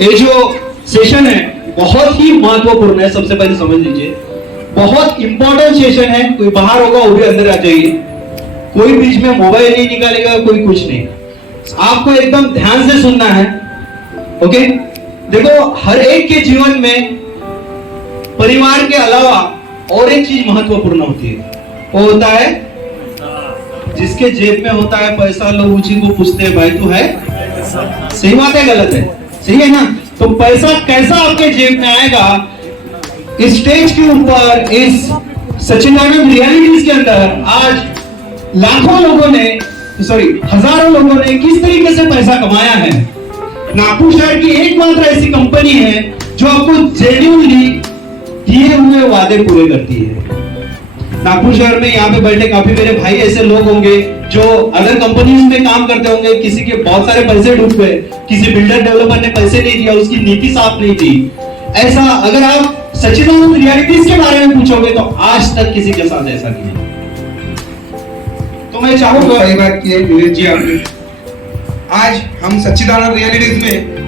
ये जो सेशन है बहुत ही महत्वपूर्ण है, सबसे पहले समझ लीजिए, बहुत इंपॉर्टेंट सेशन है। कोई बाहर होगा वो भी अंदर आ जाइए, कोई बीच में मोबाइल नहीं निकालेगा, कोई कुछ नहीं, आपको एकदम ध्यान से सुनना है। ओके, देखो हर एक के जीवन में परिवार के अलावा और एक चीज महत्वपूर्ण होती है, वो होता है जिसके जेब में होता है पैसा, लोग उसी को पूछते हैं भाई तू है। सही बात है गलत है? सही है ना? तो पैसा कैसा आपके जेब में आएगा, इस स्टेज के ऊपर, इस सच्चिदानंद रियलिटीज के अंदर आज लाखों लोगों ने, हजारों लोगों ने किस तरीके से पैसा कमाया है। नागपुर शहर की एकमात्र ऐसी कंपनी है जो आपको जेन्युइनली किए हुए वादे पूरे करती है। नागपुर शहर में यहाँ पे बैठे काफी मेरे भाई ऐसे लोग होंगे जो अदर कंपनीज में काम करते होंगे, किसी के बहुत सारे पैसे डूब गए, किसी बिल्डर डेवलपर ने पैसे नहीं दिया, उसकी नीति साफ नहीं थी। ऐसा अगर आप सच्चिदानंद रियलिटीज के बारे में पूछोगे तो आज तक किसी के साथ ऐसा नहीं है। तो मैं चाहूंगा, सही बात की है विवेक जी आपने। आज हम सच्चिदानंद रियलिटीज में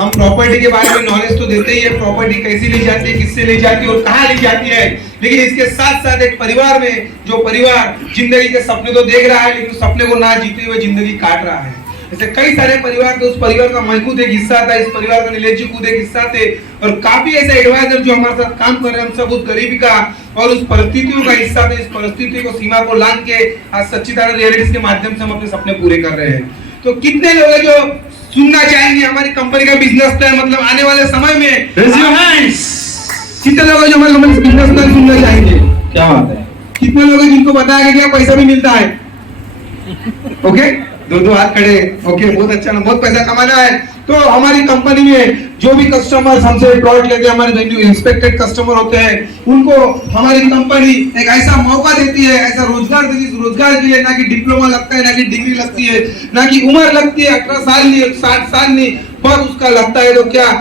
हम प्रॉपर्टी के बारे में नॉलेज तो देते ही है, प्रॉपर्टी कैसी ली जाती है, किससे ली जाती है और कहाँ ली जाती है, लेकिन इसके साथ साथ एक परिवार में जो परिवार जिंदगी के सपने तो देख रहा है लेकिन सपने को ना जीते हुए जिंदगी काट रहा है। ऐसे कई सारे परिवार थे, उस परिवार का मैं खुद एक हिस्सा था, इस परिवार का नीलेश जी खुद एक हिस्सा थे, और काफी ऐसे एडवाइजर जो हमारे साथ काम कर रहे हैं, हम सब उस गरीबी का और उस परिस्थितियों का हिस्सा थे। इस परिस्थिति को सीमा को लांघ के आज सच्चिदानंद रियलिटीज के माध्यम से हम अपने सपने पूरे कर रहे हैं। तो कितने लोग हैं जो सुनना चाहेंगे हमारी कंपनी का बिजनेस प्लान, मतलब आने वाले समय में कितने लोग हैं जो हमारे कंपनी का बिजनेस प्लान सुनना चाहेंगे? क्या बात है, कितने लोग हैं जिनको पता है कि क्या पैसा भी मिलता है? ओके, दो हाथ खड़े। ओके, बहुत अच्छा ना, बहुत पैसा कमाना है। तो हमारी कंपनी में जो भी कस्टमर्स हमसे प्रोडक्ट लेके, हमारे जो इंस्पेक्टेड कस्टमर होते हैं, उनको हमारी कंपनी एक ऐसा मौका देती है, ऐसा रोजगार देती है। रोजगार के लिए ना कि डिप्लोमा लगता है, ना कि डिग्री लगती है, ना कि उम्र लगती है 18 साल नहीं, 60 साल नहीं, पर उसका लगता है तो क्या,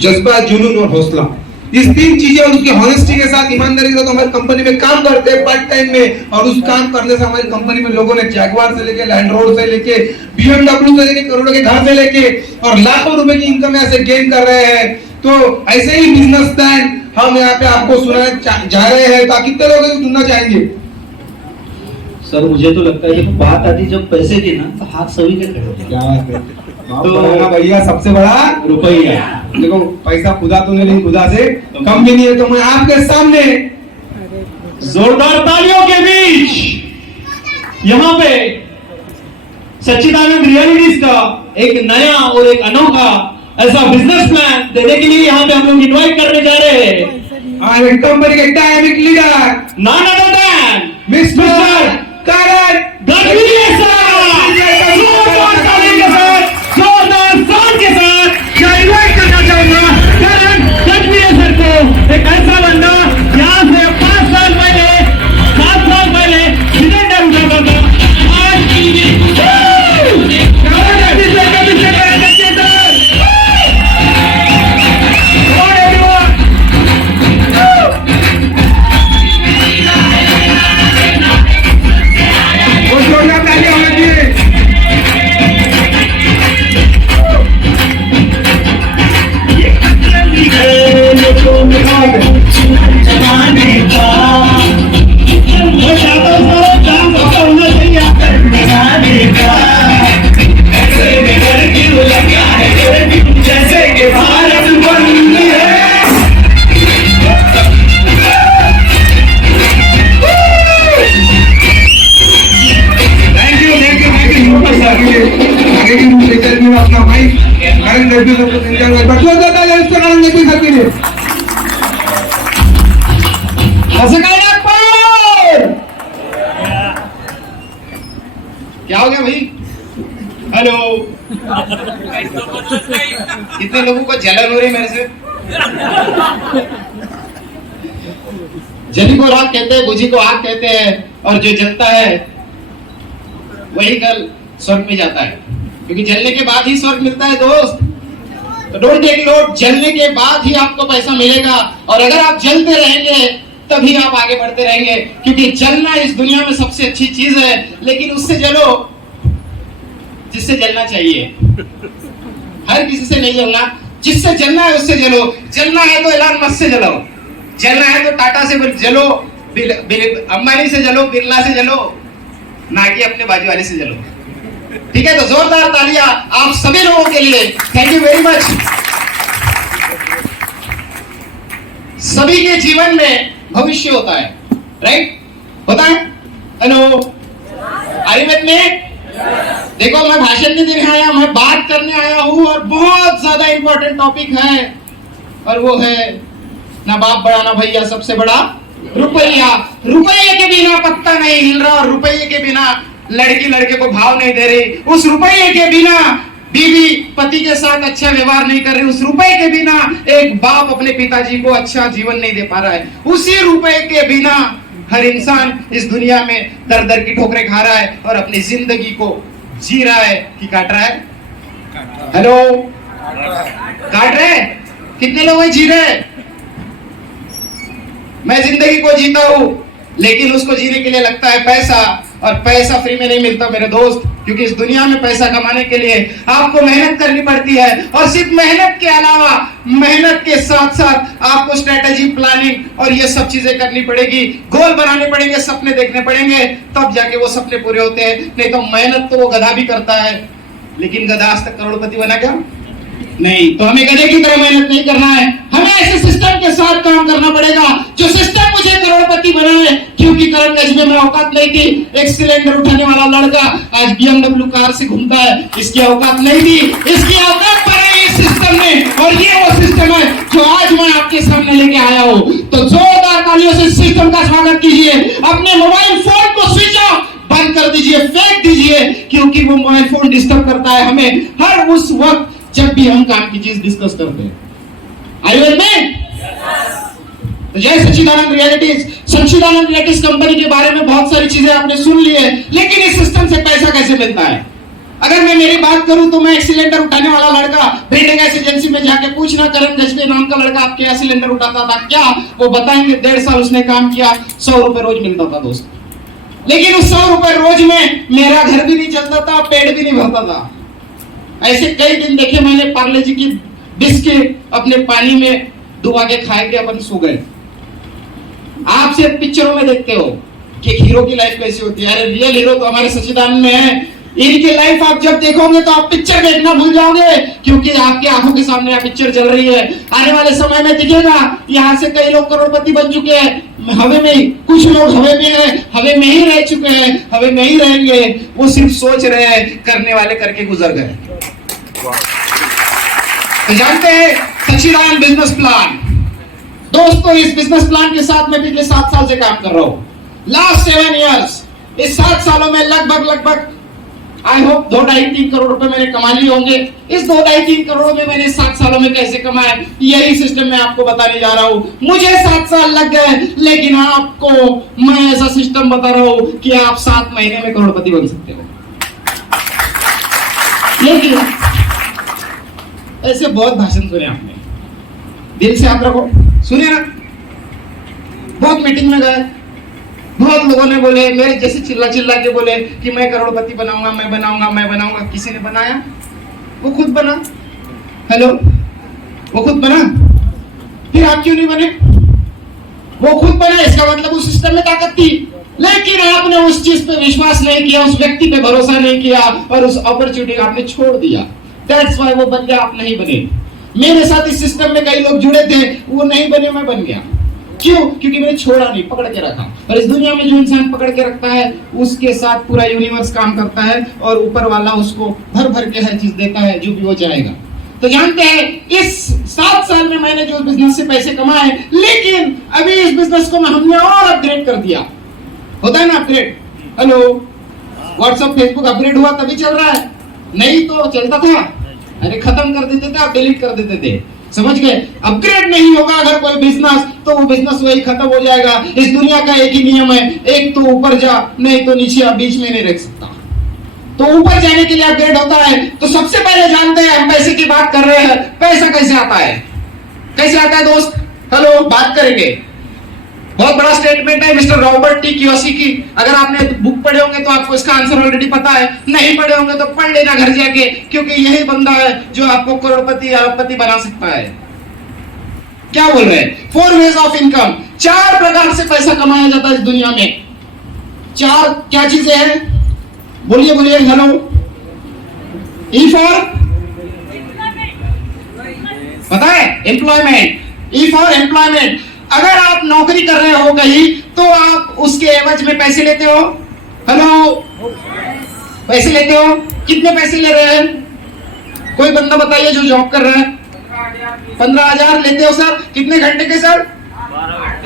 जज्बा, जुनून और हौसला। इस तीन चीजें और उसकी हॉनेस्टी के साथ, ईमानदारी के साथ हमारी कंपनी में काम करते हैं पार्ट टाइम में, और उस काम करने से हमारी कंपनी में लोगों ने जैगवार से लेके, लैंड रोवर से लेके, बीएमडब्ल्यू से लेके, करोड़ों के घर से लेके और लाखों रुपए की इनकम यहाँ से गेन कर रहे हैं। तो ऐसे ही बिजनेस प्लान हम यहाँ पे आपको सुनाने जा रहे हैं। तो कितने लोग सुनना चाहेंगे? सर मुझे तो लगता है कि बात आती जब पैसे की ना तो हाथ सभी के खड़े होते हैं। क्या बात है, तो भैया सबसे बड़ा रुपया। देखो पैसा खुदा तो नहीं, लेकिन खुदा से कम भी नहीं है। तो मैं आपके सामने जोरदार तालियों के बीच यहाँ पे सच्चिदानंद रियलिटीज का एक नया और एक अनोखा ऐसा बिजनेस प्लान देने के लिए यहाँ पे हम लोग इन्वाइट करने जा रहे हैं कंपनी के dynamic leader, none other than mister Karan Gadhvi sir. जोरदार साउंड के साथ मैं इन्वाइट करना चाहूंगा करण गढ़वी सर को। एक ऐसा बंदा यहाँ से 5 साल पहले, 7 साल पहले सिलेंडर उठाता था, आज अपना माइक करण गढ़वी को इंतजार कर बच्चों देता है इसको करण गढ़वी खाती है। ऐसे कहना पर क्या हो गया भाई? हेलो, कितने लोगों को जलन हो रही है मेरे से? जली को राख कहते हैं, बुझी को आग कहते हैं, और जो जलता है वही कल स्वर्ग में जाता है, क्योंकि जलने के बाद ही स्वर्ग मिलता है दोस्त। तो डोंट टेक नोट, जलने के बाद ही आपको पैसा मिलेगा, और अगर आप जलते रहेंगे तभी आप आगे बढ़ते रहेंगे, क्योंकि जलना इस दुनिया में सबसे अच्छी चीज है। लेकिन उससे जलो जिससे जलना चाहिए, हर किसी से नहीं जलना। जिससे जलना है उससे जलो, जलना है तो एलन मस्क से जलो, जलना है तो टाटा से जलो, अंबानी से जलो, बिरला से जलो, ना कि अपने बाजू वाले से जलो। ठीक है, तो जोरदार तालियां आप सभी लोगों के लिए। Thank you very much. सभी के जीवन में भविष्य होता है, राइट? होता है? Hello, are you with me? देखो, मैं भाषण नहीं देने आया, मैं बात करने आया हूं और बहुत ज्यादा इंपॉर्टेंट टॉपिक है, और वो है ना बाप बड़ा ना भैया, सबसे बड़ा रुपया। रुपये के बिना पत्ता नहीं हिल रहा, और रुपये के बिना लड़की लड़के को भाव नहीं दे रही, उस रुपये के बिना बीवी पति के साथ अच्छा व्यवहार नहीं कर रही, उस रुपए के बिना एक बाप अपने पिताजी को अच्छा जीवन नहीं दे पा रहा है, उसी रुपए के बिना हर इंसान इस दुनिया में दर दर की ठोकरें खा रहा है और अपनी जिंदगी को जी रहा है कि काट रहा है? हेलो, काट रहे हैं? कितने लोग जी रहे हैं? मैं जिंदगी को जीता हूं, लेकिन उसको जीने के लिए लगता है पैसा, और पैसा फ्री में नहीं मिलता मेरे दोस्त, क्योंकि इस दुनिया में पैसा कमाने के लिए आपको मेहनत करनी पड़ती है, और सिर्फ मेहनत के अलावा, मेहनत के साथ साथ आपको स्ट्रेटेजी, प्लानिंग और ये सब चीजें करनी पड़ेगी, गोल बनाने पड़ेंगे, सपने देखने पड़ेंगे, तब जाके वो सपने पूरे होते हैं। नहीं तो मेहनत तो वो गधा भी करता है, लेकिन गधा आज तक करोड़पति बना क्या? नहीं। तो हमें गधे की तरह मेहनत नहीं करना है, हमें ऐसे सिस्टम के साथ काम करना पड़ेगा जो सिस्टम मुझे करोड़पति बनाए। क्योंकि करंगंज में औकात नहीं थी, एक सिलेंडर उठाने वाला लड़का आज BMW कार से घूमता है, इसकी औकात नहीं थी, इसकी औकात पर है इस सिस्टम में, और ये वो सिस्टम है जो आज मैं आपके सामने लेके आया हूं। तो जोरदार तालियों से सिस्टम का स्वागत कीजिए। अपने मोबाइल फोन को स्विच ऑफ बंद कर दीजिए, फेंक दीजिए, क्योंकि वो मोबाइल फोन डिस्टर्ब करता है हमें हर उस वक्त जब भी हम काम की चीज डिस्कस करते हैं। Are you with me? तो जय सच्चिदानंद रियलिटीज। सच्चिदानंद रियलिटीज कंपनी के बारे में बहुत सारी चीजें आपने सुन ली है, लेकिन इस सिस्टम से पैसा कैसे मिलता है? अगर मैं मेरी बात करूं तो मैं एक सिलेंडर उठाने वाला लड़का, ब्रेड गैस एजेंसी में जाके पूछना, करण गजबे नाम का लड़का आपके यहाँ सिलेंडर उठाता था क्या? वो बताएंगे 1.5 साल उसने काम किया, 100 रुपए रोज मिलता था दोस्त। लेकिन उस 100 रुपए रोज में मेरा घर भी नहीं चलता था, पेट भी नहीं भरता था। ऐसे कई दिन देखे मैंने, पार्ले जी की बिस्किट अपने पानी में डुबा के खाए के अपन सो गए। आप सिर्फ पिक्चरों में देखते हो कि हीरो की लाइफ कैसी होती है, अरे रियल हीरो तो हमारे सच्चिदानंद में है। इनकी लाइफ आप जब देखोगे तो आप पिक्चर देखना भूल जाओगे, क्योंकि आपकी आंखों के सामने यह पिक्चर चल रही है। आने वाले समय में दिखेगा, यहाँ से कई लोग करोड़पति बन चुके हैं, हवे में ही, कुछ लोग हवे में हैं, हवे में ही रह चुके हैं, हवे में ही रहेंगे, वो सिर्फ सोच रहे हैं, करने वाले करके गुजर गए। तो जानते हैं सच्चिदानंद बिजनेस प्लान। दोस्तों, इस बिजनेस प्लान के साथ मैं पिछले 7 साल से काम कर रहा हूं, लास्ट 7 इयर्स। इस 7 सालों में लगभग आई होप 2-2.5-3 करोड़ रुपए मैंने कमा लिए होंगे। इस 2-2.5-3 करोड़ में मैंने 7 सालों में कैसे कमाए, यही सिस्टम मैं आपको बताने जा रहा हूं। मुझे 7 साल लग गए, लेकिन आपको मैं ऐसा सिस्टम बता रहा हूं कि आप 7 महीने में करोड़पति बन सकते हो। लेकिन ऐसे बहुत भाषण सुने आपने, दिल से आप रखो, सुने ना? बहुत मीटिंग में गए, बहुत लोगों ने बोले, मेरे जैसे चिल्ला के बोले कि मैं करोड़पति बनाऊंगा, मैं बनाऊंगा। किसी ने बनाया? वो खुद बना। हेलो, वो खुद बना, फिर आप क्यों नहीं बने? वो खुद बना, इसका मतलब उस सिस्टम में ताकत थी, लेकिन आपने उस चीज पे विश्वास नहीं किया, उस व्यक्ति पे भरोसा नहीं किया, और उस अपॉर्चुनिटी आपने छोड़ दिया। दैट्स व्हाई वो बन गया, आप नहीं बने। मेरे साथ इस सिस्टम में कई लोग जुड़े थे, वो नहीं बने, मैं बन गया। क्यों? क्योंकि मैंने छोड़ा नहीं, पकड़ के रखा। और इस दुनिया में जो इंसान पकड़ के रखता है, उसके साथ पूरा यूनिवर्स काम करता है, और ऊपर वाला उसको भर के हर चीज देता है जो भी वो चाहेगा। तो जानते हैं, इस 7 साल में मैंने जो बिजनेस से पैसे कमाए, लेकिन अभी इस बिजनेस को हमने और अपग्रेड कर दिया। होता है ना upgrade? Hello, WhatsApp Facebook upgrade हुआ तभी चल रहा है, नहीं तो चलता था। अरे खत्म कर देते थे, आप डिलीट कर देते थे, समझ गए? अपग्रेड नहीं होगा अगर कोई बिजनेस, तो वो बिजनेस वही खत्म हो जाएगा। इस दुनिया का एक ही नियम है, एक तो ऊपर जा, नहीं तो नीचे, आप बीच में नहीं रह सकता। तो ऊपर जाने के लिए अपग्रेड होता है। तो सबसे पहले जानते हैं, हम पैसे की बात कर रहे हैं, पैसा कैसे आता है? कैसे आता है दोस्त? हेलो, बात करेंगे। बहुत बड़ा स्टेटमेंट है मिस्टर रॉबर्ट टी कियोसाकी। अगर आपने बुक पढ़े होंगे तो आपको इसका आंसर ऑलरेडी पता है, नहीं पढ़े होंगे तो पढ़ लेना घर जाके, क्योंकि यही बंदा है जो आपको करोड़पति अरबपति बना सकता है। क्या बोल रहे हैं? 4 वेज ऑफ इनकम, 4 प्रकार से पैसा कमाया जाता है इस दुनिया में। 4 क्या चीजें हैं? बोलिए बोलिए, हेलो। ई फॉर पता है? एम्प्लॉयमेंट। E for employment. अगर आप नौकरी कर रहे हो कहीं तो आप उसके एवज में पैसे लेते हो। हेलो, पैसे लेते हो? कितने पैसे ले रहे हैं? कोई बंदा बताइए जो जॉब कर रहा है। 15,000 लेते हो सर? कितने घंटे के सर?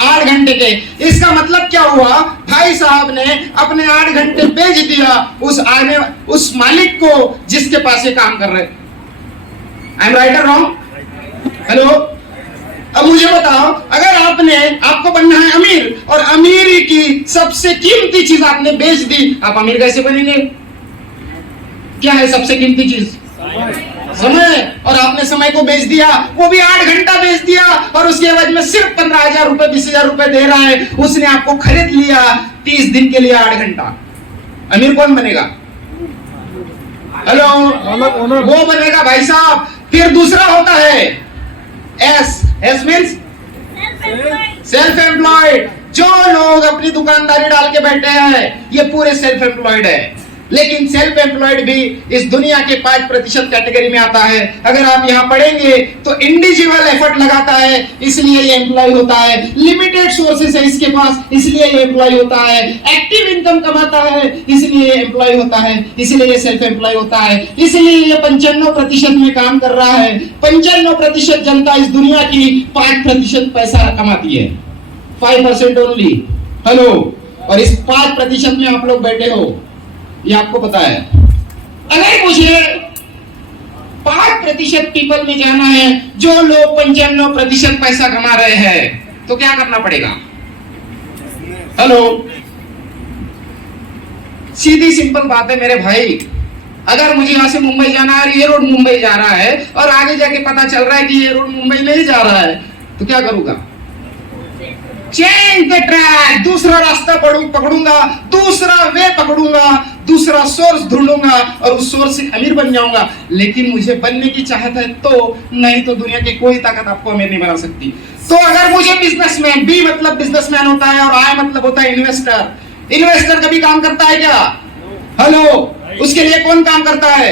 8 घंटे के। इसका मतलब क्या हुआ? भाई साहब ने अपने 8 घंटे बेच दिया उस मालिक को जिसके पास ये काम कर रहे। आई एम राइट और रॉन्ग? हेलो, अब मुझे बताओ, अगर आपको बनना है अमीर और अमीरी की सबसे कीमती चीज आपने बेच दी, आप अमीर कैसे बनेंगे? क्या है सबसे कीमती चीज? समय। और आपने समय को बेच दिया, वो भी 8 घंटा बेच दिया, और उसके एवज में सिर्फ 15,000 रुपए 20,000 रुपए दे रहा है। उसने आपको खरीद लिया 30 दिन के लिए 8 घंटा। अमीर कौन बनेगा? हेलो, वो बनेगा भाई साहब। फिर दूसरा होता है एस मीन्स सेल्फ एम्प्लॉयड। जो लोग अपनी दुकानदारी डाल के बैठे हैं ये पूरे सेल्फ एम्प्लॉयड है। लेकिन सेल्फ एम्प्लॉयड भी इस दुनिया के 5% कैटेगरी में आता है। अगर आप यहाँ पढ़ेंगे तो इंडिविजुअल एफर्ट लगाता है इसलिए ये एम्प्लॉय होता है, लिमिटेड सोर्सेस है इसके पास इसलिए ये एम्प्लॉय होता है, एक्टिव इनकम कमाता है इसलिए ये एम्प्लॉय होता है, इसलिए ये सेल्फ एम्प्लॉय होता है। इसलिए ये 95% में काम कर रहा है। 95% जनता इस दुनिया की 5% पैसा कमाती है, 5% ओनली। हेलो, और इस 5% में आप लोग बैठे हो, ये आपको पता है। अगर मुझे 5% पीपल में जाना है जो लोग 95% पैसा कमा रहे हैं, तो क्या करना पड़ेगा? हेलो, सीधी सिंपल बात है मेरे भाई। अगर मुझे यहां से मुंबई जाना है और ये रोड मुंबई जा रहा है और आगे जाके पता चल रहा है कि ये रोड मुंबई नहीं जा रहा है, तो क्या करूंगा? चेंज द ट्रैक, दूसरा रास्ता पकड़ूंगा, दूसरा वे पकड़ूंगा, दूसरा सोर्स ढूंढूंगा और उस सोर्स से अमीर बन जाऊंगा। लेकिन मुझे बनने की चाहत है तो, नहीं तो दुनिया की कोई ताकत आपको अमीर नहीं बना सकती। तो अगर मुझे बिजनेसमैन, बी मतलब बिजनेसमैन होता है और आई मतलब होता है इन्वेस्टर। इन्वेस्टर कभी काम करता है क्या? हेलो, उसके लिए कौन काम करता है?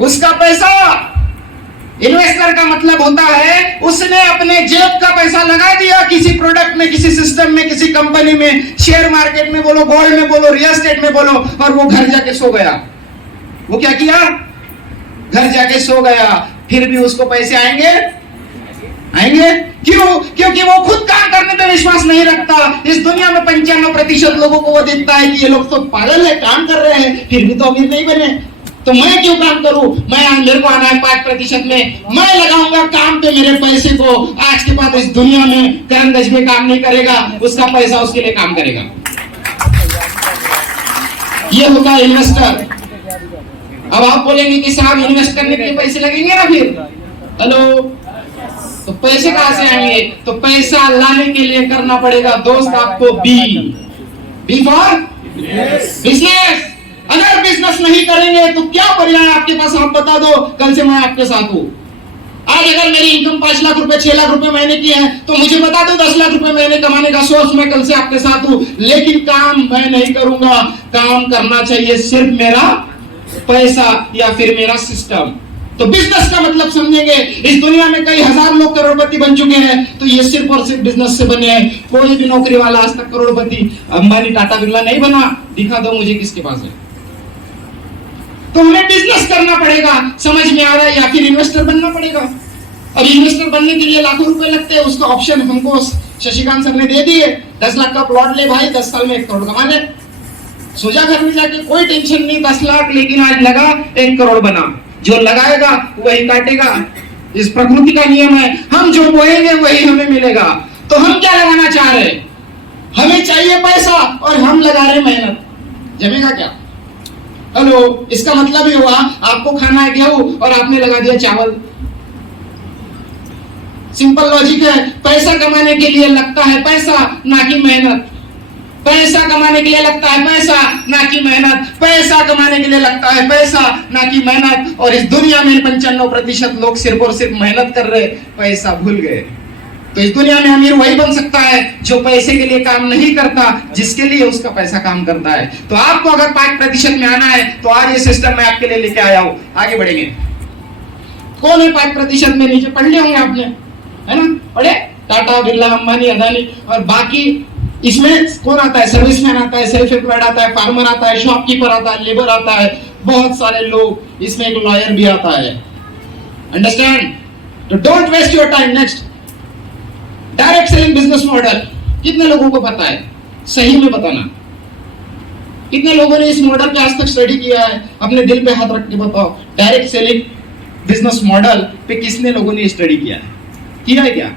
उसका पैसा। इन्वेस्टर का मतलब होता है उसने अपने जेब का पैसा लगा दिया किसी प्रोडक्ट में, किसी सिस्टम में, किसी कंपनी में, शेयर मार्केट में बोलो, गोल्ड में बोलो, रियल एस्टेट में बोलो, और वो घर जाके सो गया। वो क्या किया? घर जाके सो गया। फिर भी उसको पैसे आएंगे? आएंगे। क्यों? क्योंकि वो खुद काम करने पे विश्वास नहीं रखता। इस दुनिया में 95% लोगों को वो देखता है कि ये लोग तो पागल है, काम कर रहे हैं फिर भी तो अमीर नहीं बने, तो मैं क्यों काम करूं? मेरे को आना है 5% में, मैं लगाऊंगा काम पे मेरे पैसे को। आज के बाद इस दुनिया में करण गज में काम नहीं करेगा, उसका पैसा उसके लिए काम करेगा। ये होता है इन्वेस्टर। अब आप बोलेंगे कि साहब इन्वेस्ट करने के लिए पैसे लगेंगे ना फिर? हेलो, तो पैसे कहां से आएंगे? तो पैसा लाने के लिए करना पड़ेगा दोस्त आपको बी फॉर बिजनेस। अगर बिजनेस नहीं करेंगे तो क्या पर्याय आपके पास, आप बता दो। कल से मैं आपके साथ हूं। आज अगर मेरी इनकम 5 लाख रुपए 6 लाख रुपए महीने की है तो मुझे बता दो 10 लाख रुपए महीने कमाने का सोर्स मैं कल से आपके साथ हूं। लेकिन काम मैं नहीं करूंगा, काम करना चाहिए सिर्फ मेरा पैसा या फिर मेरा सिस्टम। तो बिजनेस का मतलब समझेंगे। इस दुनिया में कई हजार लोग करोड़पति बन चुके हैं, तो ये सिर्फ और सिर्फ बिजनेस से बने हैं। कोई भी नौकरी वाला आज तक करोड़पति अंबानी टाटा बिरला नहीं बना। दिखा दो मुझे किसके पास है। तो हमें बिजनेस करना पड़ेगा, समझ में आ रहा है, या फिर इन्वेस्टर बनना पड़ेगा। अब इन्वेस्टर बनने के लिए लाखों रुपए लगते हैं, उसका ऑप्शन हमको शशिकांत सर ने दे दिए। 10 लाख का प्लॉट ले भाई, 10 साल में 1 करोड़ कमा ले। सोचा घर में जाके कोई टेंशन नहीं, 10 लाख, लेकिन आज लगा 1 करोड़ बना। जो लगाएगा वही काटेगा, इस प्रकृति का नियम है। हम जो बोएंगे वही हमें मिलेगा। तो हम क्या लगाना चाह रहे हैं? हमें चाहिए पैसा और हम लगा रहे मेहनत, जमेगा क्या? हेलो, इसका मतलब ही हुआ आपको खाना है गेहूं और आपने लगा दिया चावल। सिंपल लॉजिक है, पैसा कमाने के लिए लगता है पैसा, ना कि मेहनत। पैसा कमाने के लिए लगता है पैसा, ना कि मेहनत। पैसा कमाने के लिए लगता है पैसा, ना कि मेहनत। और इस दुनिया में 95% लोग सिर्फ और सिर्फ मेहनत कर रहे, पैसा भूल गए। तो इस दुनिया में अमीर वही बन सकता है जो पैसे के लिए काम नहीं करता, जिसके लिए उसका पैसा काम करता है। तो आपको अगर 5% में आना है तो आज ये सिस्टम मैं आपके लिए लेके आया हूं। आगे बढ़ेंगे। कौन है 5% में? नीचे पढ़ लिए होंगे आपने, है ना? पढ़े? टाटा, बिरला, अंबानी, अदानी। और बाकी इसमें कौन आता है? सर्विसमैन आता है, सेल्फ एम्प्लॉयड आता है, फार्मर आता है, शॉपकीपर आता है, लेबर आता है, बहुत सारे लोग। इसमें एक लॉयर भी आता है। अंडरस्टैंड? तो don't waste your time. Next, direct selling business model. कितने लोगों को पता है? सही में बताना। कितने लोगों ने इस मॉडल पे आज तक स्टडी किया है? अपने दिल पे हाथ रख के बताओ। डायरेक्ट सेलिंग बिजनेस मॉडल पे किसने लोगों ने स्टडी किया है? किया है क्या?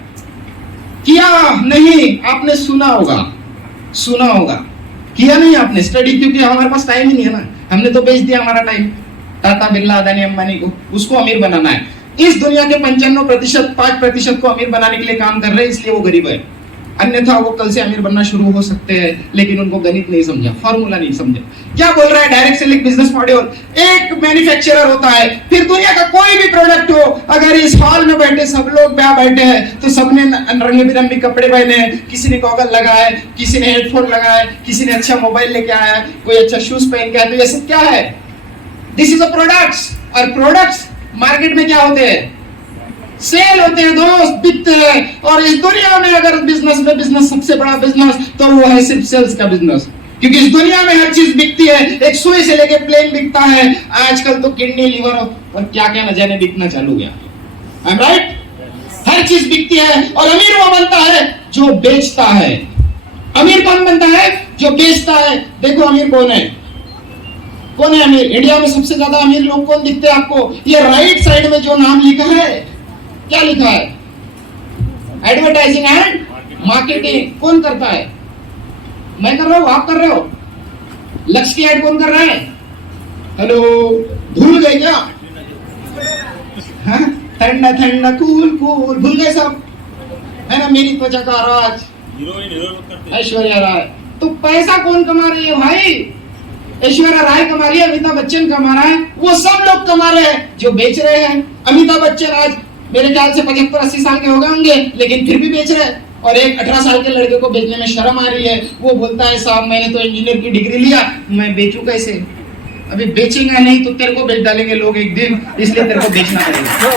किया नहीं? आपने सुना होगा, सुना होगा, किया नहीं आपने स्टडी, क्योंकि हमारे पास टाइम ही नहीं है ना। हमने तो बेच दिया हमारा टाइम टाटा, बिरला, अदानी, अंबानी को। उसको अमीर बनाना है। इस दुनिया के 95% 5% को अमीर बनाने के लिए काम कर रहे हैं, इसलिए वो गरीब है। अन्यथा वो कल से अमीर बनना शुरू हो सकते हैं, लेकिन उनको गणित नहीं समझा, फॉर्मूला नहीं समझा। क्या बोल रहा है डायरेक्ट सेलिंग बिजनेस मॉडल? एक मैन्युफैक्चरर होता है, फिर दुनिया का कोई भी प्रोडक्ट हो, अगर इस हॉल में बैठे सब लोग बैठे हैं तो सबने रंग बिरंगे कपड़े पहने हैं, किसी ने गॉगल लगाया है, किसी ने हेडफोन लगाया है, किसी ने अच्छा मोबाइल लेके आया है, कोई अच्छा शूज पहन के आया। तो ये सब क्या है? This is a products. और प्रोडक्ट्स मार्केट में क्या होते हैं? सेल होते हैं दोस्त, बिकते हैं। और इस दुनिया में अगर बिजनेस सबसे बड़ा बिजनेस तो वो है सिर्फ सेल्स का बिजनेस, क्योंकि इस दुनिया में हर चीज बिकती है। एक सुई से लेके प्लेन बिकता है, आजकल तो किडनी, लिवर और क्या क्या न जाने बिकना चालू गया। I am right? हर चीज बिकती है। और अमीर वो बनता है जो बेचता है। अमीर कौन बनता है? जो बेचता है। देखो अमीर कौन है? कौन है अमीर? इंडिया में सबसे ज्यादा अमीर लोग कौन दिखते हैं आपको? ये राइट साइड में जो नाम लिखा है, क्या लिखा है? Advertising and marketing. कौन करता है? मैं कर रहा हूं, आप कर रहे हो? लक्ष्य की ऐड कौन कर रहा है? हेलो, भूल गए क्या? ठंडा ठंडा कूल कूल, भूल गए सब, है ना? मेरी त्वचा का राज, ऐश्वर्या राय। तो पैसा कौन कमा रही है भाई? ऐश्वर्या राय कमा रही है, अमिताभ बच्चन कमा रहा है, वो सब लोग कमा रहे हैं जो बेच रहे हैं। अमिताभ बच्चन आज मेरे ख्याल से 75-80 साल के हो गए होंगे, लेकिन फिर भी बेच रहे हैं। और एक 18 साल के लड़के को बेचने में शर्म आ रही है। वो बोलता है साहब मैंने तो इंजीनियर की डिग्री लिया, मैं बेचूं कैसे? अभी बेचेंगा नहीं तो तेरे को बेच डालेंगे लोग एक दिन, इसलिए तेरे को बेचना पड़ेगा।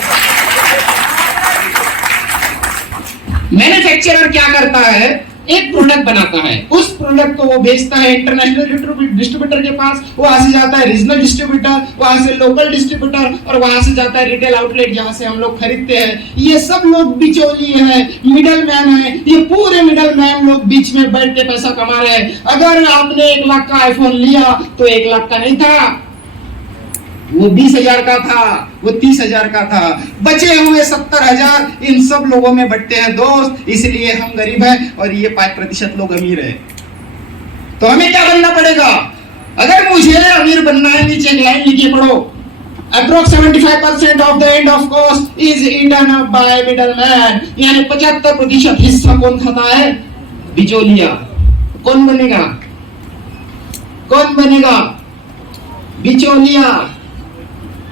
मैन्युफैक्चरर क्या करता है? एक प्रोडक्ट बनाता है, उस प्रोडक्ट को वो बेचता है इंटरनेशनल डिस्ट्रीब्यूटर के पास, वहां से जाता है रीजनल डिस्ट्रीब्यूटर, वहां से लोकल डिस्ट्रीब्यूटर, और वहां से जाता है रिटेल आउटलेट जहां से हम लोग खरीदते हैं। ये सब लोग बिचौलिए हैं, मिडल मैन है। ये पूरे मिडल मैन लोग बीच में बैठ के पैसा कमा रहे हैं। अगर आपने 1 लाख का आईफोन लिया तो 1 लाख का नहीं था, वो 20,000 का था, वो 30,000 का था। बचे हुए 70,000 इन सब लोगों में बंटते हैं दोस्त, इसलिए हम गरीब हैं और ये 5% लोग अमीर हैं। तो हमें क्या बनना पड़ेगा? अगर मुझे अमीर बनना है, नीचे एक लाइन लिखिए, पढ़ो। Approx 75% of the end of cost is eaten up by middleman. यानी 75% हिस्सा कौन खाता है? बिचौलिया। कौन बनेगा? कौन बनेगा? बिचौलिया।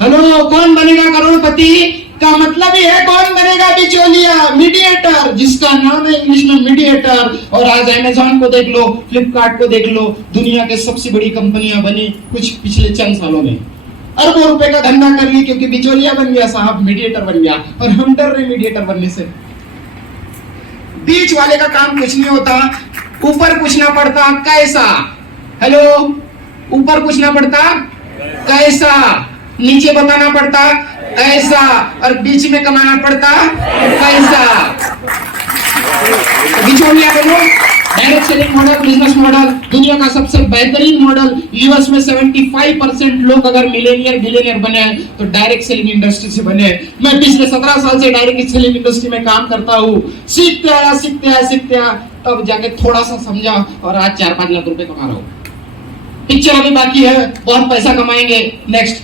हेलो, कौन बनेगा करोड़पति? का मतलब ही है कौन बनेगा बिचौलिया, मीडिएटर, जिसका नाम है इंग्लिश में मीडिएटर। और आज अमेज़न को देख लो, फ्लिपकार्ट को देख लो, दुनिया के सबसे बड़ी कंपनियां बनी कुछ पिछले चंद सालों में। अरबों रुपए का धंधा कर ली क्योंकि बिचौलिया बन गया साहब, मीडिएटर बन गया। और हम डर रहे मीडिएटर बनने से। बीच वाले का काम कुछ नहीं होता, ऊपर पूछना पड़ता कैसा। हेलो, ऊपर पूछना पड़ता कैसा, नीचे बताना पड़ता ऐसा, और बीच में कमाना पड़ता पैसा। बिचौलिया बनो। Direct selling model, business model दुनिया का सबसे बेहतरीन मॉडल। यूएस में 75% लोग अगर मिलेनियर बिलियनियर बने तो डायरेक्ट सेलिंग इंडस्ट्री से बने। मैं पिछले 17 साल से डायरेक्ट सेलिंग इंडस्ट्री में काम करता हूँ। सीखते आया तब जाके थोड़ा सा समझा और आज 4-5 लाख रुपए कमा रहा हूँ। पिक्चर अभी बाकी है, बहुत पैसा कमाएंगे। नेक्स्ट,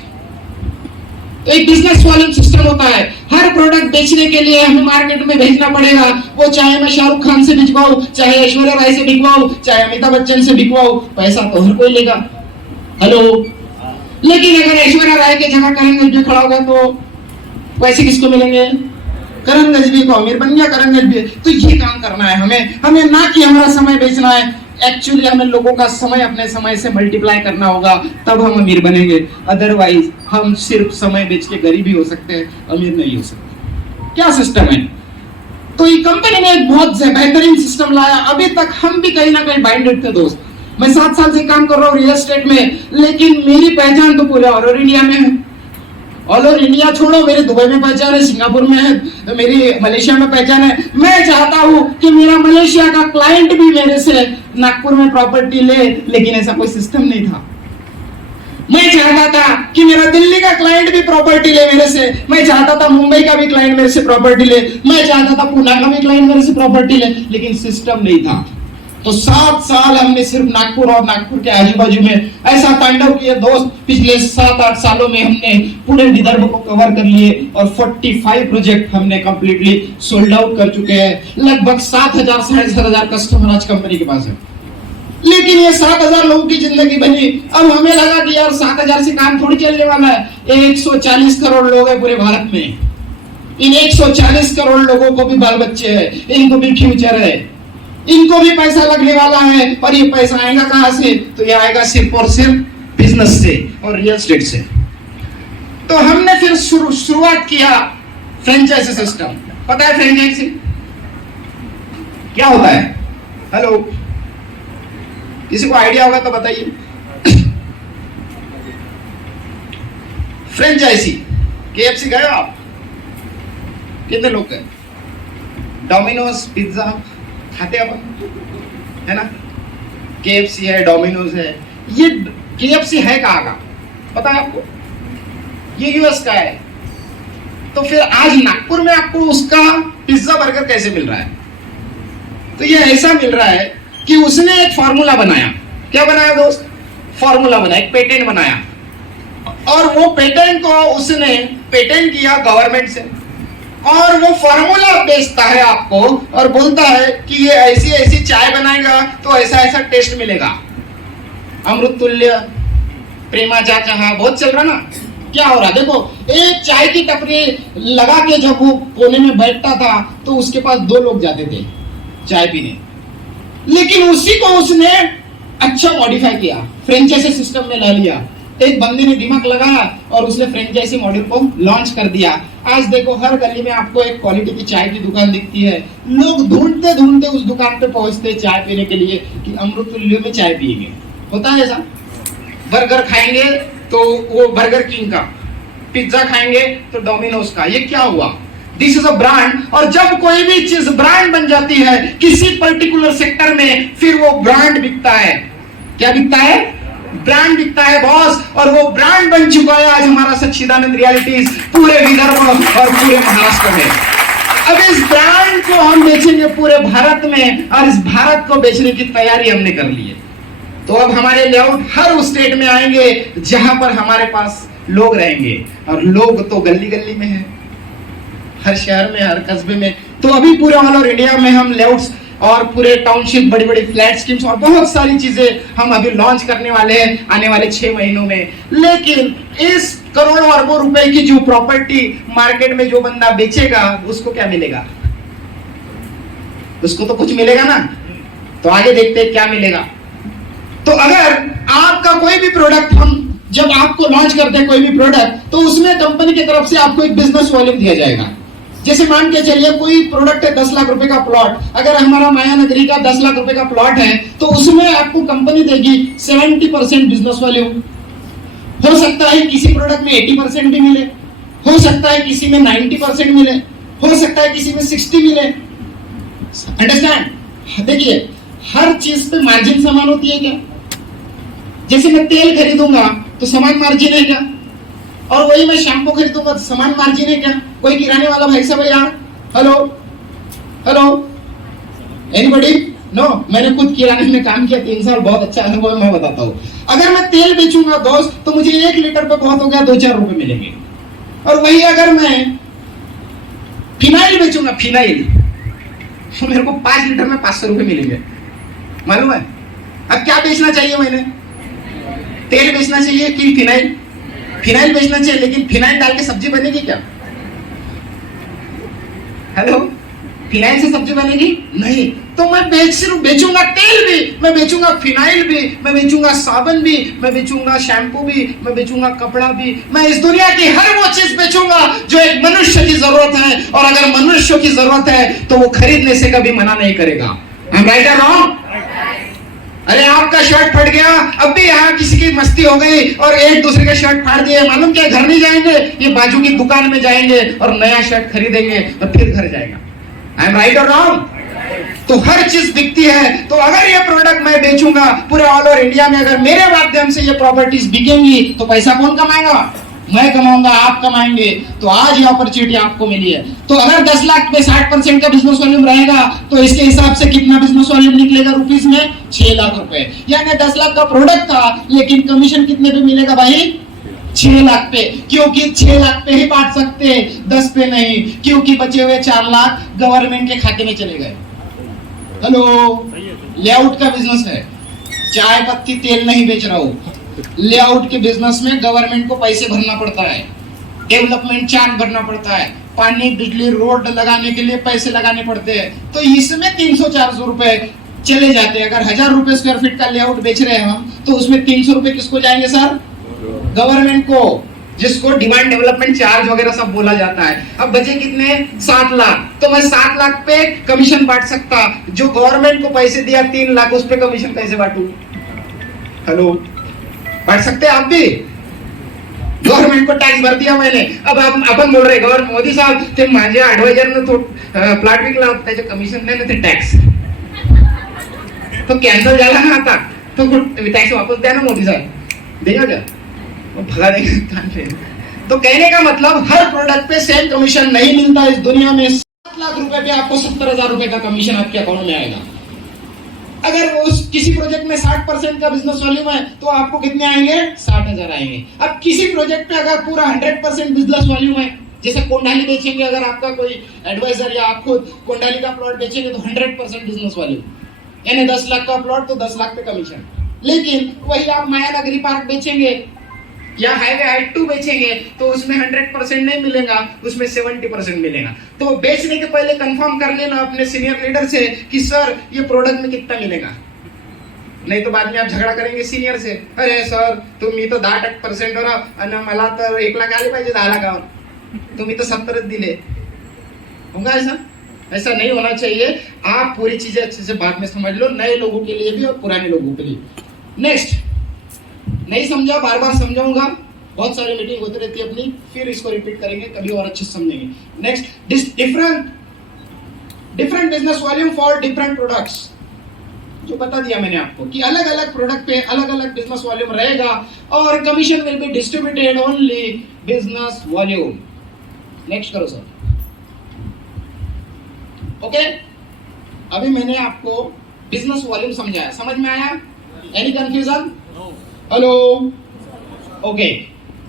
एक बिजनेस वॉल्यूम सिस्टम होता है। हर प्रोडक्ट बेचने के लिए हमें मार्केट में भेजना पड़ेगा। वो चाहे मैं शाहरुख खान से बिकवाऊं, चाहे ऐश्वर्या राय से बिकवाऊं, चाहे अमिताभ बच्चन से बिकवाऊं, पैसा तो हर कोई लेगा। हेलो, लेकिन अगर ऐश्वर्या राय की जगह करण गजबी खड़ा होगा तो पैसे किसको मिलेंगे? करण गजबी को। अमीर बन गया करण गजबी। तो ये काम करना है हमें ना कि हमारा समय बेचना है। एक्चुअली हमें लोगों का समय अपने समय से मल्टीप्लाई करना होगा, तब हम अमीर बनेंगे। अदरवाइज हम सिर्फ समय बेच के गरीब ही हो सकते हैं, अमीर नहीं हो सकते। क्या सिस्टम है? तो ये कंपनी ने एक बहुत बेहतरीन सिस्टम लाया। अभी तक हम भी कहीं ना कहीं बाइंडेड थे दोस्त। मैं 7 साल से काम कर रहा हूँ रियल एस्टेट में, लेकिन मेरी पहचान तो पूरे ऑल ओवर इंडिया में है। ऑल ओवर इंडिया छोड़ो, मेरे दुबई में पहचान है, सिंगापुर में है, मेरी मलेशिया में पहचान है। मैं चाहता हूं कि मेरा मलेशिया का क्लाइंट भी मेरे से नागपुर में प्रॉपर्टी ले, लेकिन ऐसा कोई सिस्टम नहीं था। मैं चाहता था कि मेरा दिल्ली का क्लाइंट भी प्रॉपर्टी ले मेरे से। मैं चाहता था मुंबई का भी क्लाइंट मेरे से प्रॉपर्टी ले। मैं चाहता था पुणे का भी क्लाइंट मेरे से प्रॉपर्टी ले, लेकिन सिस्टम नहीं था। तो 7 साल हमने सिर्फ नागपुर और नागपुर के आजू बाजू में ऐसा तांडव किया दोस्त। पिछले 7-8 सालों में हमने पूरे विदर्भ को कवर कर लिए और 45 प्रोजेक्ट हमने कंप्लीटली सोल्ड आउट कर चुके हैं। लगभग 7,000 साढ़े 7,000 कस्टमर आज कंपनी के पास है। लेकिन ये 7,000 लोगों की जिंदगी बनी। अब हमें लगा कि यार 7,000 से काम थोड़ी चलने वाला है। 140 करोड़ लोग हैं पूरे भारत में। इन 140 करोड़ लोगों को भी बाल बच्चे हैं, इनको भी फ्यूचर है, इनको भी पैसा लगने वाला है। और ये पैसा आएगा कहां से? तो ये आएगा सिर्फ और सिर्फ बिजनेस से और रियल एस्टेट से। तो हमने फिर शुरुआत किया फ्रेंचाइजी सिस्टम। पता है फ्रेंचाइजी क्या होता है? हेलो, किसी को आइडिया होगा तो बताइए। फ्रेंचाइजी KFC गए हो आप? कितने लोग गए? डोमिनोज पिज्जा खाते अपन, है ना? KFC है, डोमिनोज है। ये KFC है कहाँ का पता है आपको? ये US का है। तो फिर आज नागपुर में आपको उसका पिज्जा बर्गर कैसे मिल रहा है? तो ये ऐसा मिल रहा है कि उसने एक फॉर्मूला बनाया। क्या बनाया दोस्त? फॉर्मूला बनाया, एक पेटेंट बनाया। और वो पेटेंट को उसने पेटेंट किया गवर्नमेंट से, और वो फॉर्मूला बेचता है आपको और बोलता है कि ये ऐसी ऐसी चाय बनाएगा तो ऐसा ऐसा टेस्ट मिलेगा। अमृत तुल्य, प्रेमा चाचा, बहुत चल रहा ना। क्या हो रहा देखो, एक चाय की टपरी लगा के जब वो कोने में बैठता था तो उसके पास 2 लोग जाते थे चाय पीने। लेकिन उसी को उसने अच्छा मॉडिफाई किया, फ्रेंचाइजी सिस्टम में ला लिया। एक बंदे ने दिमाग लगाया और उसने फ्रेंचाइजी मॉडल को लॉन्च कर दिया। आज देखो हर गली में आपको एक क्वालिटी की चाय की दुकान दिखती है। लोग ढूंढते ढूंढते उस दुकान पे पहुंचते चाय पीने के लिए कि अमृतुल्य में चाय पिएंगे। होता है ऐसा। बर्गर खाएंगे तो वो बर्गर किंग का, पिज्जा खाएंगे तो डोमिनोज का। ये क्या हुआ? This is a brand. और जब कोई भी चीज ब्रांड बन जाती है किसी पर्टिकुलर सेक्टर में, फिर वो ब्रांड बिकता है। क्या बिकता है? ब्रांड बिकता है बॉस। और वो ब्रांड बन चुका है आज हमारा सच्चिदानंद रियलिटीज पूरे विदर्भ और पूरे महाराष्ट्र में। अब इस ब्रांड को हम बेचेंगे पूरे भारत में, और इस भारत को बेचने की तैयारी हमने कर ली है। तो अब हमारे लेआउट हर उस स्टेट में आएंगे जहां पर हमारे पास लोग रहेंगे, और लोग तो गली गली में है, हर शहर में, हर कस्बे में। तो अभी पूरे ऑल ओवर इंडिया में हम लेआउट्स और पूरे टाउनशिप, बड़ी बड़ी फ्लैट स्कीम्स और बहुत सारी चीजें हम अभी लॉन्च करने वाले हैं आने वाले 6 महीनों में। लेकिन इस करोड़ों अरबों रुपए की जो प्रॉपर्टी मार्केट में जो बंदा बेचेगा उसको क्या मिलेगा? उसको तो कुछ मिलेगा ना। तो आगे देखते हैं क्या मिलेगा। तो अगर आपका कोई भी प्रोडक्ट, हम जब आपको लॉन्च करते हैं कोई भी प्रोडक्ट, तो उसमें कंपनी की तरफ से आपको एक बिजनेस वॉल्यूम दिया जाएगा। जैसे मान के चलिए कोई प्रोडक्ट है 10 लाख रुपए का प्लॉट, अगर हमारा माया नगरी का 10 लाख रुपए का प्लॉट है तो उसमें आपको कंपनी देगी 70% बिजनेस वॉल्यूम। हो सकता है किसी प्रोडक्ट में 80% भी मिले, हो सकता है किसी में 90% मिले, हो सकता है किसी में 60 मिले। अंडरस्टैंड? देखिए हर चीज पे मार्जिन समान होती है क्या? जैसे मैं तेल खरीदूंगा तो समान मार्जिन है क्या? और वही मैं शैम्पू खरीदूंगा तो समान मार्जिन है क्या? कोई किराने वाला भाई साहब यार, हेलो हेलो, एनीबॉडी? नो, मैंने खुद किराने में काम किया 3 साल, बहुत अच्छा अनुभव है, मैं बताता हूँ। अगर मैं तेल बेचूंगा दोस्त तो मुझे 1 लीटर पे बहुत हो गया 2-4 रुपए मिलेंगे। और वही अगर मैं फिनाइल बेचूंगा, फिनाइल, तो मेरे को 5 लीटर में 500 रुपए मिलेंगे, मालूम है? अब क्या बेचना चाहिए मैंने? तेल बेचना चाहिए कि फिनाइल? फिनाइल बेचना चाहिए, लेकिन फिनाइल डाल के सब्जी बनेगी क्या? हेलो, फिनाइल से सब्जी बनेगी नहीं। तो मैं बेचूंगा तेल भी, मैं बेचूंगा फिनाइल भी, मैं बेचूंगा साबुन भी, मैं बेचूंगा शैम्पू भी, मैं बेचूंगा कपड़ा भी। मैं इस दुनिया की हर वो चीज बेचूंगा जो एक मनुष्य की जरूरत है, और अगर मनुष्य की जरूरत है तो वो खरीदने से कभी मना नहीं करेगा। राइट और रॉन्ग? अरे आपका शर्ट फट गया, अब भी यहाँ किसी की मस्ती हो गई और एक दूसरे के शर्ट फाड़ दिए, मालूम क्या? घर नहीं जाएंगे, ये बाजू की दुकान में जाएंगे और नया शर्ट खरीदेंगे और फिर घर जाएगा। आई एम राइट और रॉन्ग? तो हर चीज बिकती है। तो अगर ये प्रोडक्ट मैं बेचूंगा पूरे ऑल ओवर इंडिया में, अगर मेरे माध्यम से ये प्रॉपर्टीज बिकेंगी तो पैसा कौन कमाएगा? मैं कमाऊंगा, आप कमाएंगे। तो आज ये अपॉर्चुनिटी आपको मिली है। तो अगर 10 लाख में 60% का बिजनेस वॉल्यूम रहेगा तो इसके हिसाब से कितना बिजनेस वॉल्यूम निकलेगा रुपीस में? 6 लाख रुपए। यानी 10 लाख का प्रोडक्ट था, लेकिन कमीशन कितने पे मिलेगा भाई? 6 लाख पे। क्योंकि 6 लाख पे ही बांट सकते, 10 पे नहीं, क्योंकि बचे हुए 4 लाख गवर्नमेंट के खाते में चले गए। हेलो, लेआउट का बिजनेस है, चाय पत्ती तेल नहीं बेच रहा हूं। लेआउट के बिजनेस में गवर्नमेंट को पैसे भरना पड़ता है, डेवलपमेंट चार्ज भरना पड़ता है, पानी बिजली रोड लगाने के लिए पैसे लगाने पड़ते हैं। तो इसमें 300-400 रुपए चले जाते हैं। अगर 1000 रुपए स्क्वायर फीट का लेआउट बेच रहे हैं हम, तो उसमें 300 रुपए किसको जाएंगे सर? गवर्नमेंट को, जिसको डिमांड डेवलपमेंट चार्ज वगैरह सब बोला जाता है। अब बचे कितने? 7 लाख। तो मैं 7 लाख पे कमीशन बांट सकता। जो गवर्नमेंट को पैसे दिया 3 लाख, उस पे कमीशन कैसे बांटू? हेलो, बांट सकते हैं आप भी? गवर्नमेंट को टॅक्स भर दिया मैंने, अब आपण बोल रहे गवर्नमेंट मोदी साहब ते माझ्या ऍडवायझरनं तो प्लॉट विकला, त्याचे कमिशन नाही ना, ते टॅक्स तो कॅन्सल झाला ना, आता तो टॅक्स वापस द्या ना मोदी साहब, देगा क्या? भगा देंगे। तो कहने का मतलब हर प्रोडक्ट पे सेम कमीशन नहीं मिलता इस दुनिया में। 7 लाख रुपए पे आपको 70,000 रुपए का कमीशन आपके अकाउंट में आएगा। अगर उस किसी प्रोजेक्ट में 60% का बिजनेस वॉल्यूम है तो आपको कितने आएंगे? 60,000 आएंगे। अब किसी प्रोजेक्ट पे अगर पूरा 100% बिजनेस वॉल्यूम है, जैसे कोंडाली बेचेंगे, अगर आपका कोई एडवाइजर या आप खुद कोंडाली का प्लॉट बेचेंगे तो 100% बिजनेस वॉल्यूम, यानी 10 लाख का प्लॉट तो 10 लाख पे कमीशन। लेकिन वही आप माया नगरी पार्क बेचेंगे या हाईवे हाइट 2 बेचेंगे तो उसमें 100% नहीं मिलेगा, उसमें 70% मिलेगा। तो बेचने के पहले कंफर्म कर लेना अपने सीनियर लीडर से कि सर ये प्रोडक्ट में कितना मिलेगा, नहीं तो बाद में आप झगड़ा करेंगे सीनियर से, अरे सर तुम्ही तो 10% हो आणि मला तर 1 लाख आले पाहिजे 10 लाखावर, तुम्ही तो 70 दिले। होगा ऐसा? ऐसा नहीं होना चाहिए। आप पूरी चीजें अच्छे से बाद में समझ लो, नए लोगों के लिए भी और पुराने लोगों के लिए। नेक्स्ट, नहीं समझा बार बार समझाऊंगा, बहुत सारी मीटिंग होती रहती है अपनी, फिर इसको रिपीट करेंगे, कभी और अच्छे से समझेंगे। Next, different business volume for different products, जो बता दिया मैंने आपको कि अलग अलग प्रोडक्ट पे अलग अलग बिजनेस वॉल्यूम रहेगा और commission will be distributed only business volume. Next करो सर। ओके, अभी मैंने आपको बिजनेस वॉल्यूम समझाया, समझ में आया? Any confusion? Hello, okay.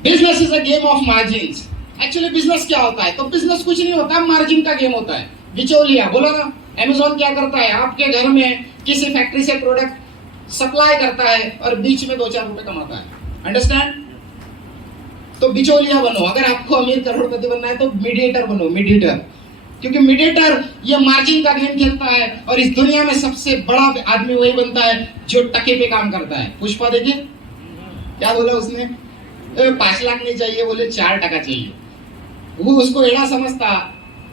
Business is a game of margins. Actually business क्या होता है? तो बिजनेस कुछ नहीं होता, मार्जिन का गेम होता है। बिचौलिया, बोला ना, अमेज़न क्या करता है? आपके घर में किसी फैक्ट्री से प्रोडक्ट सप्लाई करता है और बीच में 2-4 रुपए कमाता है। अंडरस्टैंड? तो बिचौलिया बनो। अगर आपको अमीर करोड़पति बनना है तो मीडिएटर बनो, मीडिएटर। क्योंकि मीडिएटर ये मार्जिन का गेम खेलता है और इस दुनिया में सबसे बड़ा आदमी वही बनता है जो टके पे काम करता है। पुष्पा देखिए क्या बोला उसने, 5 लाख नहीं चाहिए, बोले 4% चाहिए। वो उसको एड़ा समझता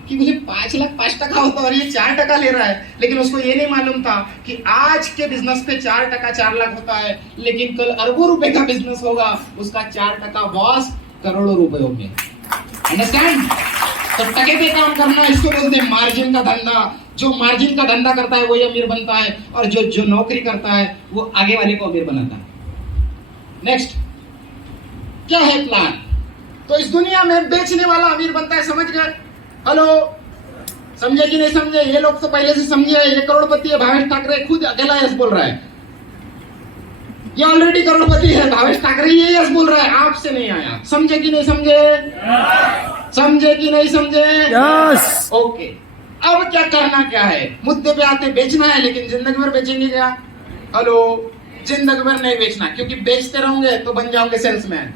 कि मुझे 5 लाख 5% होता और ये 4% ले रहा है, लेकिन उसको ये नहीं मालूम था कि आज के बिजनेस पे 4% 4 लाख होता है, लेकिन कल अरबों रुपए का बिजनेस होगा, उसका 4% बॉस करोड़ों रुपए होंगे। अंडरस्टैंड? तो टके पे काम करना, इसको बोलते हैं मार्जिन का धंधा। जो मार्जिन का धंधा करता है वही अमीर बनता है, और जो नौकरी करता है वो आगे वाले को अमीर बनाता है। नेक्स्ट, क्या है प्लान? तो इस दुनिया में बेचने वाला अमीर बनता है, समझ गए? हेलो, समझे कि नहीं समझे? ये लोग तो पहले से समझे, ये करोड़पति है, भावेश ठाकरे खुद अकेला यस बोल रहा है। ये ऑलरेडी करोड़पति है। भावेश ठाकरे ये यस बोल रहा है, आपसे नहीं आया। समझे कि नहीं समझे? समझे कि नहीं समझे? यस। ओके, अब क्या करना क्या है? मुद्दे पे आते, बेचना है, लेकिन जिंदगी भर बेचेंगे क्या? हेलो, जिंदगी भर नहीं बेचना, क्योंकि बेचते रहोगे तो बन जाओगे सेल्समैन,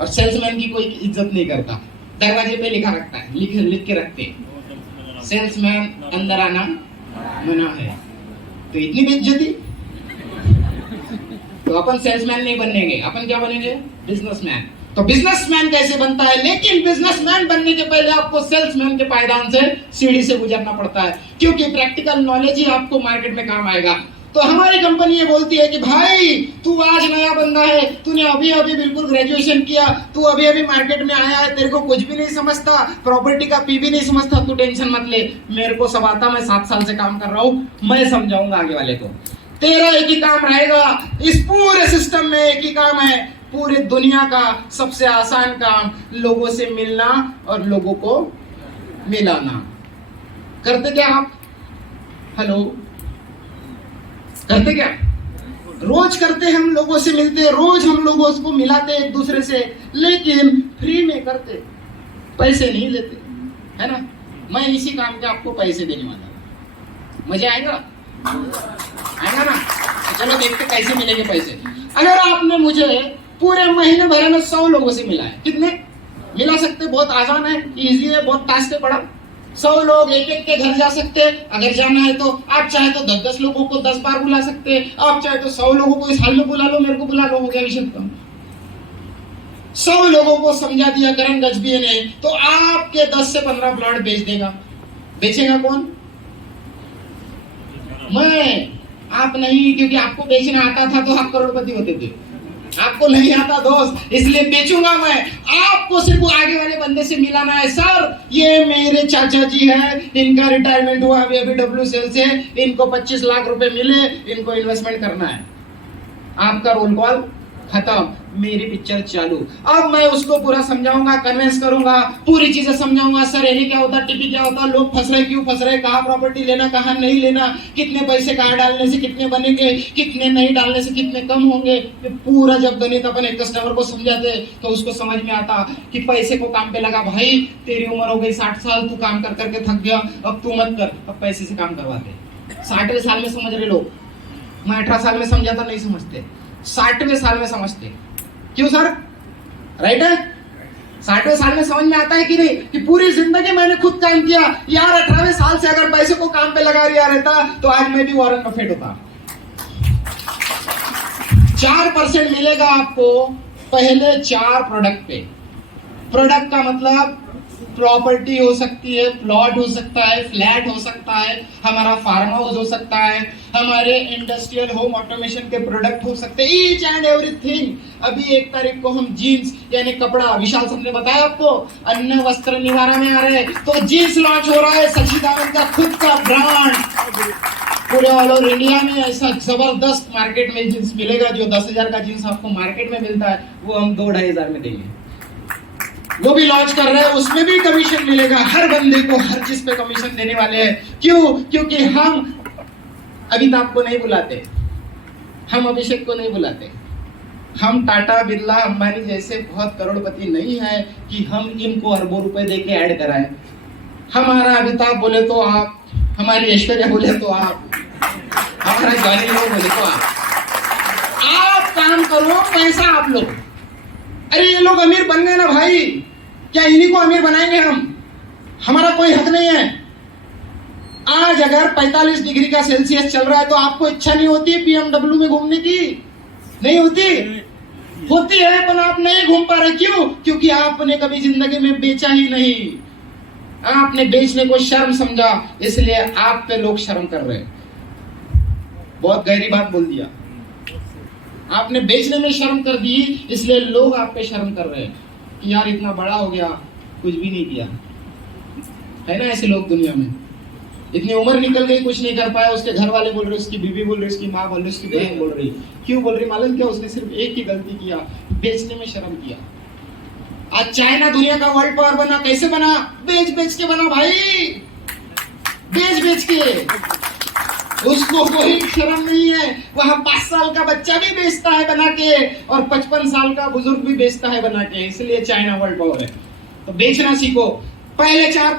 और सेल्समैन की कोई इज्जत नहीं करता। दरवाजे पे लिखा रखता है, लिख के रखते, सेल्समैन अंदर आना मना है। तो इतनी बेइज्जती, तो अपन सेल्समैन नहीं बनेंगे, अपन क्या बनेंगे? बिजनेसमैन। तो बिजनेसमैन कैसे बनता है? लेकिन बिजनेसमैन बनने के पहले आपको सेल्समैन के पायदान से, सीढ़ी से गुजरना पड़ता है, क्योंकि प्रैक्टिकल नॉलेज ही आपको मार्केट में काम आएगा। तो हमारी कंपनी ये बोलती है कि भाई तू आज नया बंदा है, तूने अभी अभी बिल्कुल ग्रेजुएशन किया, तू अभी अभी मार्केट में आया है, तेरे को कुछ भी नहीं समझता, प्रॉपर्टी का पी भी नहीं समझता, तू टेंशन मत ले, मेरे को सब आता, मैं 7 साल से काम कर रहा हूँ, मैं समझाऊंगा आगे वाले को। तेरा एक ही काम रहेगा इस पूरे सिस्टम में, एक ही काम है, पूरी दुनिया का सबसे आसान काम, लोगों से मिलना और लोगों को मिलाना। करते क्या आप? हेलो, करते क्या? रोज करते हैं, हम लोगों से मिलते हैं, रोज हम लोगों को मिलाते एक दूसरे से, लेकिन फ्री में करते, पैसे नहीं लेते, है ना? मैं इसी काम के आपको पैसे देने वाला हूं, मजा आएगा? आएगा ना? तो चलो देखते कैसे मिलेंगे पैसे। अगर आपने मुझे पूरे महीने भर में 100 लोगों से मिला है, कितने मिला सकते? बहुत आसान है, इजी है, बहुत टास्क है बड़ा। 100 लोग एक एक के घर जा सकते हैं, अगर जाना है तो। आप चाहे तो 10-10 लोगों को 10 बार बुला सकते हैं, आप चाहे तो 100 लोगों को इस हाल में बुला लो, मेरे को बुला लो, हो गया विषय खत्म। 100 लोगों को समझा दिया करण गजबी ने, तो आपके 10 से 15 प्लॉट बेच देगा। बेचेगा कौन? मैं, आप नहीं, क्योंकि आपको बेचना आता था तो आप करोड़पति होते थे, आपको नहीं आता दोस्त, इसलिए बेचूंगा मैं। आपको सिर्फ आगे वाले बंदे से मिलाना है। सर, ये मेरे चाचा जी हैं, इनका रिटायरमेंट हुआ अभी डब्ल्यू सेल से, इनको 25 लाख रुपए मिले, इनको इन्वेस्टमेंट करना है। आपका रोल कॉल खत्म, मेरी पिक्चर चालू। अब मैं उसको पूरा समझाऊंगा, कन्विंस करूंगा, पूरी चीजें समझाऊंगा। सर एनी क्या होता, टीपी क्या होता, लोग फंस रहे, क्यों फंस रहे, कहाँ प्रॉपर्टी लेना, कहाँ नहीं लेना, कितने पैसे कहाँ डालने से कितने बनेंगे, कितने नहीं डालने से कितने कम होंगे। ये पूरा जब गणित अपन एक कस्टमर को समझाते तो उसको समझ में आता कि पैसे को काम पे लगा। भाई तेरी उम्र हो गई 60 साल, तू काम कर करके थक गया, अब तू मत कर, अब पैसे से काम करवाते। 60वें साल में समझ रहे लोग, मैं 18 साल में समझाता, नहीं समझते, 60वें साल में समझते। क्यों सर? राइट है? 60वें साल में समझ में आता है कि नहीं, कि पूरी जिंदगी मैंने खुद काम किया यार। 18वें साल से अगर पैसे को काम पे लगा दिया रहता तो आज मैं भी वॉरेन बफेट होता। 4% मिलेगा आपको पहले 4 प्रोडक्ट पे। प्रोडक्ट का मतलब प्रॉपर्टी हो सकती है, प्लॉट हो सकता है, फ्लैट हो सकता है, हमारा फार्म हाउस हो सकता है, हमारे इंडस्ट्रियल होम ऑटोमेशन के प्रोडक्ट हो सकते हैं, ईच एंड एवरीथिंग। अभी 1 तारीख को हम जीन्स यानी कपड़ा, विशाल सर ने बताया आपको, अन्न वस्त्र निवारा में आ रहे हैं, तो जीन्स लॉन्च हो रहा है, सच्चिदानंद का खुद का ब्रांड। पूरे ऑल ओवर इंडिया में ऐसा जबरदस्त मार्केट में जीन्स मिलेगा। जो 10,000 का जीन्स आपको मार्केट में मिलता है, वो हम 2-2,500 में देंगे। वो भी लॉन्च कर रहे हैं, उसमें भी कमीशन मिलेगा। हर बंदे को हर चीज पे कमीशन देने वाले हैं। क्यों? क्योंकि हम अमिताभ को नहीं बुलाते, हम अभिषेक को नहीं बुलाते, हम टाटा बिरला अंबानी जैसे बहुत करोड़पति नहीं है कि हम इनको अरबों रुपए देके ऐड कराएं। हमारा अमिताभ बोले तो आप, हमारी ऐश्वर्या बोले तो आप, हमारा जॉनी लो बोले तो आप काम करो, पैसा आप लो। अरे ये लोग अमीर बन गए ना भाई, क्या इन्हीं को अमीर बनाएंगे हम? हमारा कोई हक नहीं है। आज अगर 45 डिग्री का सेल्सियस चल रहा है तो आपको इच्छा नहीं होती BMW में घूमने की? नहीं होती? होती है, पर आप नहीं घूम पा रहे। क्यों? क्योंकि आपने कभी जिंदगी में बेचा ही नहीं, आपने बेचने को शर्म समझा, इसलिए आप पे लोग शर्म कर रहे हैं। बहुत गहरी बात बोल दिया, आपने बेचने में शर्म कर दी, इसलिए लोग आप पे शर्म कर रहे हैं कि यार इतना बड़ा हो गया, कुछ भी नहीं किया। है ना ऐसे लोग दुनिया में? इतनी उम्र निकल गई, कुछ नहीं कर पाया, उसके घर वाले बोल रहे, उसकी बीवी बोल रही, उसकी माँ बोल रही, उसकी बहन बोल रही। क्यों बोल रही मालूम क्या? उसने सिर्फ एक ही गलती किया, बेचने में शर्म किया। आज चाइना दुनिया का वर्ल्ड पावर बना, कैसे बना? बेच बेच के बना भाई, बेच बेच के। उसको कोई शर्म नहीं है। वह 5 साल का बच्चा भी बेचता है बना के और 55 साल का बुजुर्ग भी बेचता है बना के, इसलिए चाइना वर्ल्ड पावर है। तो बेचना सीखो। पहले 3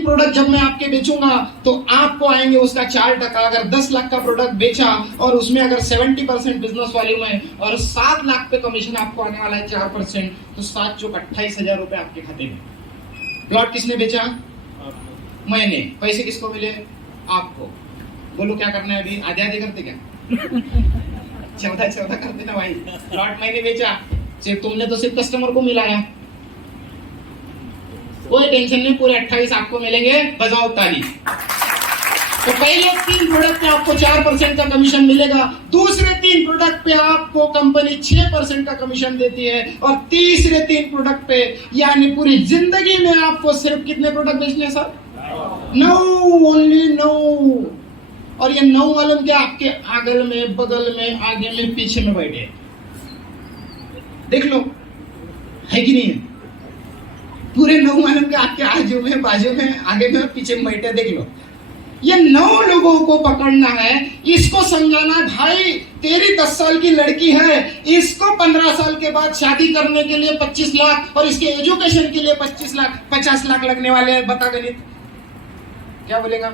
प्रोडक्ट जब मैं आपके बेचूंगा तो आपको आएंगे उसका 4%। अगर 10 लाख का प्रोडक्ट बेचा और उसमें अगर 70% बिजनेस वॉल्यूम है और 7 लाख पे कमीशन आपको आने वाला है 4%, तो 7 चौक 28,000 रुपए आपके खाते में। प्लॉट किसने बेचा? मैंने। पैसे किसको मिले? आपको। बोलो क्या करना है अभी? आधे करते क्या? 14 करते ना भाई। प्लॉट मैंने बेचा, सिर्फ तुमने तो सिर्फ कस्टमर को मिलाया। कोई टेंशन नहीं, पूरे 28 आपको मिलेंगे। बजाओ ताली। तो पहले 3 प्रोडक्ट पे आपको 4% का कमीशन मिलेगा, दूसरे 3 प्रोडक्ट पे आपको कंपनी 6% का कमीशन देती है और तीसरे 3 प्रोडक्ट पे यानी पूरी जिंदगी में आपको सिर्फ कितने प्रोडक्ट बेचने हैं सर? 9, ओनली 9। और ये 9 मालूम क्या? आपके आगल में, बगल में, आगे में, पीछे में बैठे। देख लो, है कि नहीं है? पूरे 9 मालूम के आपके आजू में, बाजू में, आगे में, पीछे में बैठे। देख लो, ये 9 लोगों को पकड़ना है, इसको समझाना है भाई तेरी 10 साल की लड़की है, इसको 15 साल के बाद शादी करने के लिए 25 लाख और इसके एजुकेशन के लिए 25 लाख, 50 लाख लगने वाले हैं। बता गणित क्या बोलेगा?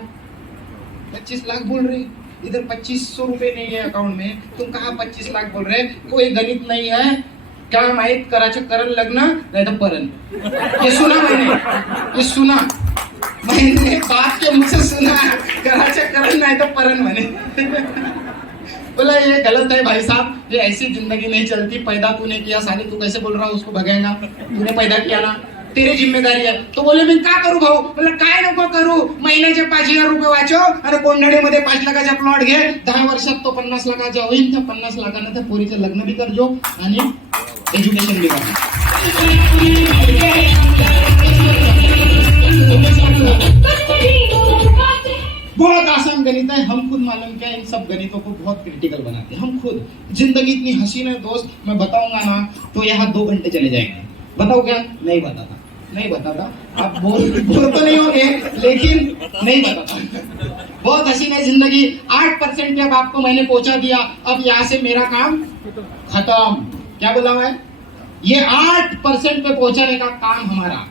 25 लाख बोल रहे, इधर 2500 रुपए नहीं है अकाउंट में, तुम कहा 25 लाख बोल रहे? कोई गणित नहीं है क्या? माहित कराचं करण लग्न नहीं तो परण। ये सुना मैंने बात के मुझसे सुना, कराचं करण नहीं तो परण मैंने। बोला ये गलत है भाई साहब, ये ऐसी जिंदगी नहीं चलती। पैदा तूने किया, साली तू कैसे बोल रहा है उसको भगाएगा? तूने पैदा किया ना, तेरी जिम्मेदारी है। तो बोले मी का करू भाऊ? बोला काय नको करू, महिन्याचे 5,000 रुपये वाचो आणि कोंढडीमध्ये 5 लाखाचा प्लॉट घे, 10 वर्षात तो 50 लाखाचा होईल। त्या 50 लाखानं त्या पोरीचं लग्न भी करजो आणि एजुकेशन भी करजो। बहुत आसान गणित है, हम खुद मालूम क्या इन सब गणितों को बहुत क्रिटिकल बनाते हैं हम खुद। जिंदगी इतनी हसीन है दोस्त, मैं बताऊंगा ना तो यहाँ 2 घंटे चले जाएंगे। बताओ क्या? नहीं बताता। आप बोल तो नहीं होंगे लेकिन नहीं बताता। बहुत हसीन है जिंदगी। 8% पे अब आपको मैंने पहुंचा दिया, अब यहाँ से मेरा काम खत्म। क्या बोला मैं? ये 8% पे पहुंचाने का काम हमारा।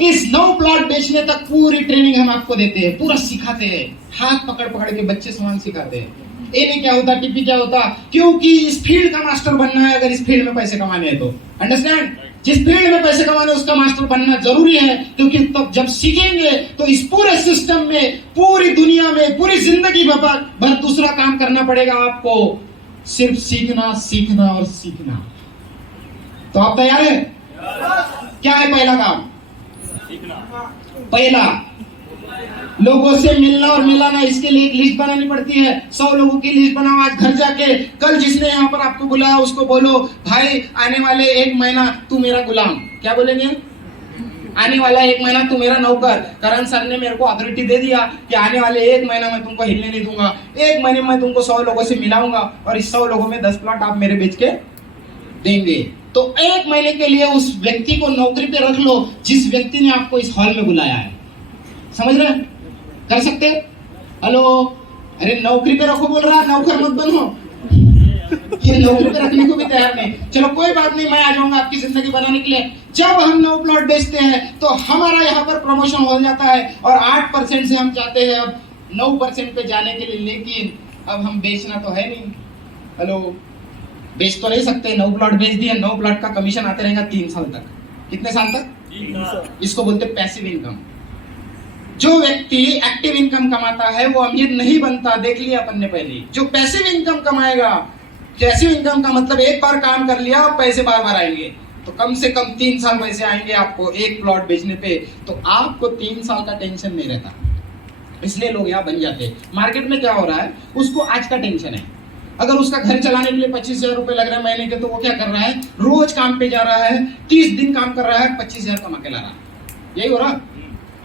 इस 9 प्लॉट बेचने तक पूरी ट्रेनिंग हम आपको देते हैं, पूरा सिखाते हैं, हाथ पकड़ के बच्चे समान सिखाते हैं। ए नहीं क्या होता, टीपी क्या होता, क्योंकि इस फील्ड का मास्टर बनना है। अगर इस फील्ड में पैसे कमाने हैं तो अंडरस्टैंड, जिस फील्ड में पैसे कमाने उसका मास्टर बनना जरूरी है। क्योंकि तब जब सीखेंगे तो इस पूरे सिस्टम में, पूरी दुनिया में, पूरी जिंदगी भर दूसरा काम करना पड़ेगा आपको। सिर्फ सीखना और सीखना। तो आप तैयार है? क्या है पहला काम? पहला लोगों से मिलना और मिलाना। इसके लिए एक लिस्ट बनानी पड़ती है। 100 लोगों की लिस्ट बनाओ आज घर जाके। कल जिसने यहाँ पर आपको बुलाया उसको बोलो भाई आने वाले 1 महीना तू मेरा गुलाम। क्या बोलेंगे? आने वाला 1 महीना तू मेरा नौकर। करण सर ने मेरे को अथॉरिटी दे दिया कि आने वाले 1 महीना मैं तुमको हिलने नहीं दूंगा। 1 महीने में तुमको 100 लोगों से मिलाऊंगा और इस 100 लोगों में 10 प्लॉट आप मेरे बेच के देंगे। तो 1 महीने के लिए उस व्यक्ति को नौकरी पे रख लो जिस व्यक्ति ने आपको इस हॉल में बुलाया है। समझ रहे? कर सकते हो? हेलो, अरे नौकरी पे रखो बोल रहा, नौकर मत बनो। ये नौकरी पे रखने को भी तैयार नहीं। चलो कोई बात नहीं, मैं आ जाऊंगा आपकी जिंदगी बनाने के लिए। जब हम 9 प्लॉट बेचते हैं तो हमारा यहाँ पर प्रमोशन हो जाता है और 8% से हम चाहते हैं अब 9% पे जाने के लिए। लेकिन अब हम बेचना तो है नहीं। हेलो, बेच तो नहीं सकते। 9 प्लॉट बेच दिए, 9 प्लॉट का कमीशन आते रहेगा 3 साल तक। कितने साल तक? इसको बोलते पैसिव इनकम। जो व्यक्ति एक्टिव इनकम कमाता है वो अमीर नहीं बनता। देख लिया अपन ने पहले। जो पैसिव इनकम कमाएगा, पैसिव इनकम का मतलब एक बार काम कर लिया और पैसे बार आएंगे। तो कम से कम 3 साल पैसे आएंगे आपको एक प्लॉट बेचने पे। तो आपको 3 साल का टेंशन नहीं रहता, इसलिए लोग यहाँ बन जाते हैं। मार्केट में क्या हो रहा है, उसको आज का टेंशन है। अगर उसका घर चलाने के लिए 25,000 रुपए लग रहे हैं महीने के, तो वो क्या कर रहा है, रोज काम पे जा रहा है, 30 दिन काम कर रहा है, 25,000 कमा के ला रहा है। यही हो रहा।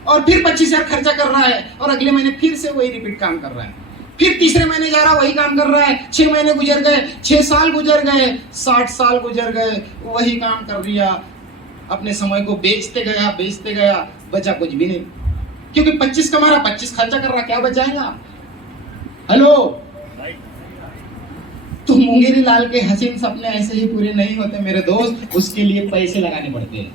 और फिर 25,000 खर्चा कर रहा है और अगले महीने फिर से वही रिपीट काम कर रहा है। फिर तीसरे महीने जा रहा वही काम कर रहा है। 6 महीने गुजर गए, 6 साल गुजर गए, 60 साल गुजर गए, वही काम कर लिया। अपने समय को बेचते गया, बचा कुछ भी नहीं। क्योंकि 25 कमा रहा, 25 खर्चा कर रहा, क्या बच जाएगा? हेलो, तो मुंगेरी लाल के हसीन सपने ऐसे ही पूरे नहीं होते मेरे दोस्त, उसके लिए पैसे लगाने पड़ते हैं।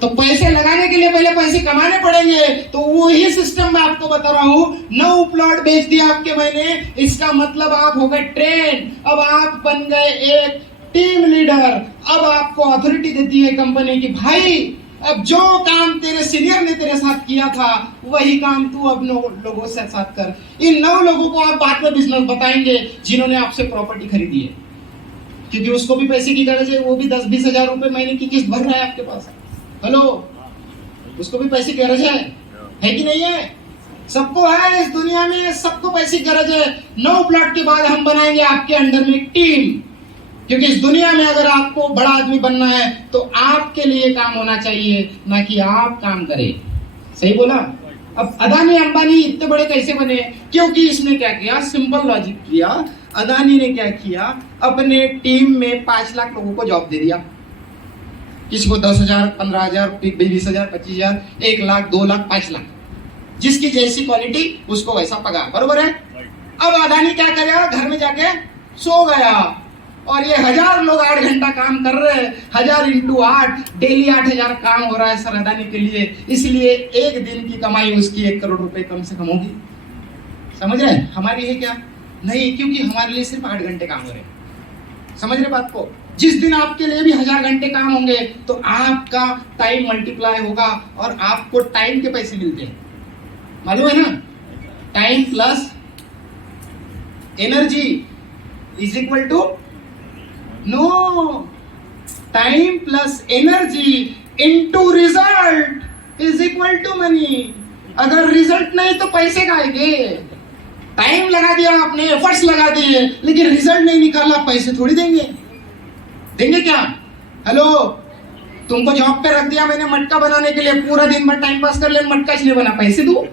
तो पैसे लगाने के लिए पहले पैसे कमाने पड़ेंगे। तो वही सिस्टम मैं आपको बता रहा हूं। 9 प्लॉट बेच दिया आपके मैंने, इसका मतलब आप हो गए ट्रेन। अब आप बन गए एक टीम लीडर। अब आपको अथॉरिटी देती है कंपनी की, भाई अब जो काम तेरे सीनियर ने तेरे साथ किया था वही काम तू अब लोगों से साथ कर। इन 9 लोगों को आप बाद में बिजनेस बताएंगे जिन्होंने आपसे प्रॉपर्टी खरीदी है, क्योंकि उसको भी पैसे की गरज है। वो भी 10-20 हजार रुपए महीने की किस्त भर रहा है आपके पास। हेलो, उसको भी पैसे की गरज है कि नहीं है? सबको है इस दुनिया में, सबको पैसे की गरज है। 9 प्लॉट के बाद हम बनाएंगे आपके अंडर में एक टीम, क्योंकि इस दुनिया में अगर आपको बड़ा आदमी बनना है तो आपके लिए काम होना चाहिए, ना कि आप काम करें। सही बोला? अब अदानी अंबानी इतने बड़े कैसे बने? क्योंकि इसने क्या किया, सिंपल लॉजिक किया। अदानी ने क्या किया, अपने टीम में 5 लाख लोगों को जॉब दे दिया। किसी को 10,000, 15,000, 20,000, 25,000, 1 लाख, 2 लाख, 5 लाख, जिसकी जैसी क्वालिटी उसको वैसा पगार। बरोबर है? अब अदानी क्या करेगा, घर में जाके सो गया, और ये 1000 लोग 8 घंटा काम कर रहे हैं। 1000 × 8 डेली 8,000 काम हो रहा है सर अदानी के लिए। इसलिए एक दिन की कमाई उसकी 1 करोड़ रुपए कम से कम होगी। समझ रहे हैं? हमारी है क्या? नहीं, क्योंकि हमारे लिए सिर्फ 8 घंटे काम हो रहे हैं। समझ रहे बात को? जिस दिन आपके लिए भी 1000 घंटे काम होंगे तो आपका टाइम मल्टीप्लाई होगा और आपको टाइम के पैसे मिलते हैं। मालूम है ना? Time plus energy is equal to, no, time plus energy into result is equal to money. अगर रिजल्ट नहीं तो पैसे खाएंगे। टाइम लगा दिया आपने, एफर्ट्स लगा दिए, लेकिन रिजल्ट नहीं निकाला, पैसे थोड़ी देंगे? देंगे क्या? हेलो, तुमको जॉब पे रख दिया मैंने मटका बनाने के लिए, पूरा दिन भर टाइम पास कर ले, मटका इसलिए बना, पैसे दो?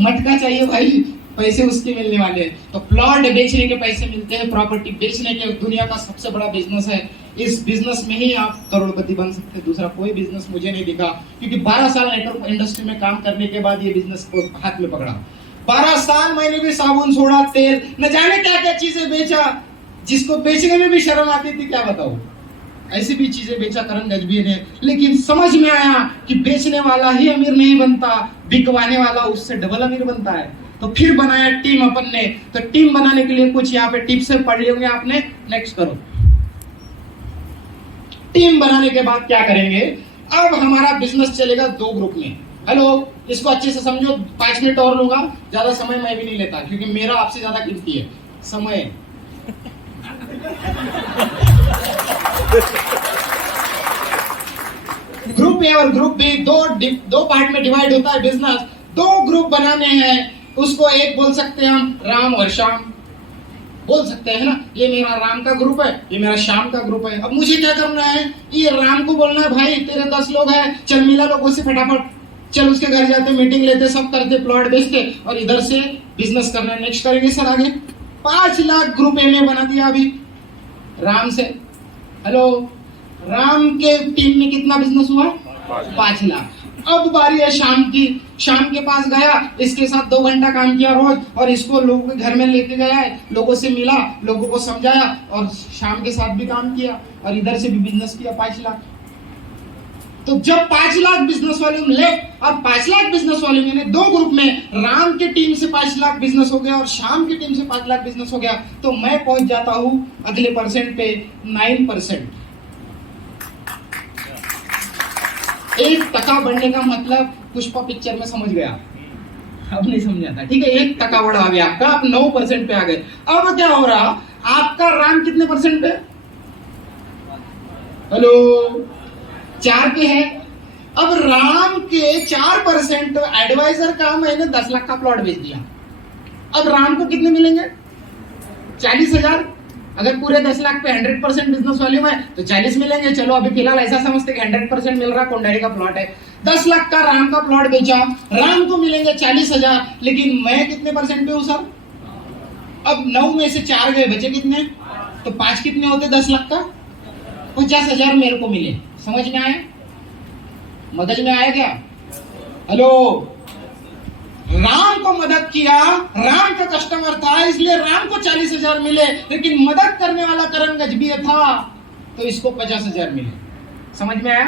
मटका चाहिए भाई, पैसे उसके मिलने वाले हैं। तो प्लॉट बेचने के पैसे मिलते हैं, प्रॉपर्टी बेचने के। दुनिया का सबसे बड़ा बिजनेस है। इस बिजनेस में ही आप करोड़पति बन सकते हैं। दूसरा कोई बिजनेस मुझे नहीं दिखा, क्योंकि 12 साल नेटवर्क इंडस्ट्री में काम करने के बाद ये बिजनेस को हाथ में पकड़ा। 12 साल मैंने भी साबुन, सोडा, तेल, न जाने क्या क्या चीजें बेचा, जिसको बेचने में भी शर्म आती थी। क्या बताऊं, ऐसी भी चीजें बेचा करण गजबी ने। लेकिन समझ में आया कि बेचने वाला ही अमीर नहीं बनता, बिकवाने वाला उससे डबल अमीर बनता है। तो फिर बनाया टीम अपन ने। तो टीम बनाने के लिए कुछ यहाँ पे टिप्स पढ़ लिए होंगे आपने। नेक्स्ट करो। टीम बनाने के बाद क्या करेंगे, अब हमारा बिजनेस चलेगा 2 ग्रुप में। हेलो, इसको अच्छे से समझो। 5 मिनट और लूंगा, ज्यादा समय मैं भी नहीं लेता, क्योंकि मेरा आपसे ज्यादा कीमती है समय। ग्रुप ए और ग्रुप बी, दो पार्ट में डिवाइड होता है बिजनेस। 2 ग्रुप बनाने हैं। उसको एक बोल सकते हैं हम राम और श्याम, बोल सकते हैं ना। ये मेरा राम का ग्रुप है, ये मेरा श्याम का ग्रुप है। अब मुझे क्या करना है, ये राम को बोलना है, भाई तेरे 10 लोग हैं, चल मिला लोगों से फटाफट, चल उसके घर जाते, मीटिंग लेते, सब करते, प्लॉट बेचते, और इधर से बिजनेस करना। नेक्स्ट करेंगे सर आगे। 5 लाख ग्रुप ए में बना दिया अभी राम से। हेलो, राम के टीम में कितना बिजनेस हुआ? 5 लाख। अब बारी है शाम की। शाम के पास गया, इसके साथ 2 घंटा काम किया रोज, और इसको लोगों के घर में लेके गया, लोगों से मिला, लोगों को समझाया, और शाम के साथ भी काम किया, और इधर से भी बिजनेस किया 5 लाख। तो जब 5 लाख बिजनेस वॉल्यूम लेफ्ट और 5 लाख बिजनेस वॉल्यूम, यानी 2 ग्रुप में राम के टीम से 5 लाख बिजनेस हो गया और श्याम की टीम से 5 लाख बिजनेस हो गया, तो मैं पहुंच जाता हूं अगले परसेंट पे 9%। 1% बढ़ने का मतलब पुष्पा पिक्चर में समझ गया, अब नहीं समझ आता। ठीक है, 1% बढ़ा गया आपका, आप 9% पे आ गए। अब क्या हो रहा, आपका राम कितने परसेंट पे? हेलो, 4 पे है। अब राम के 4% एडवाइजर का मैंने 10 लाख का प्लॉट बेच दिया। अब राम को कितने मिलेंगे? 40,000। अगर पूरे 10 लाख पे 100% बिजनेस वॉल्यूम है तो 40 मिलेंगे। चलो अभी फिलहाल ऐसा समझते कि 100% मिल रहा, कोंडारी का प्लॉट है। 10 लाख का राम का प्लॉट बेचा, राम को मिलेंगे 40,000, लेकिन मैं कितने परसेंट पे हूं सर? अब 9 में से 4 गए, बचे कितने? तो 5 कितने होते 10 लाख का? 50,000 मेरे को मिले। समझ में आया? मगज में आया क्या? हेलो, राम को मदद किया, राम का कस्टमर था इसलिए राम को 40,000 मिले, लेकिन मदद करने वाला करण गजबीय था तो इसको 50,000 मिले। समझ में आया?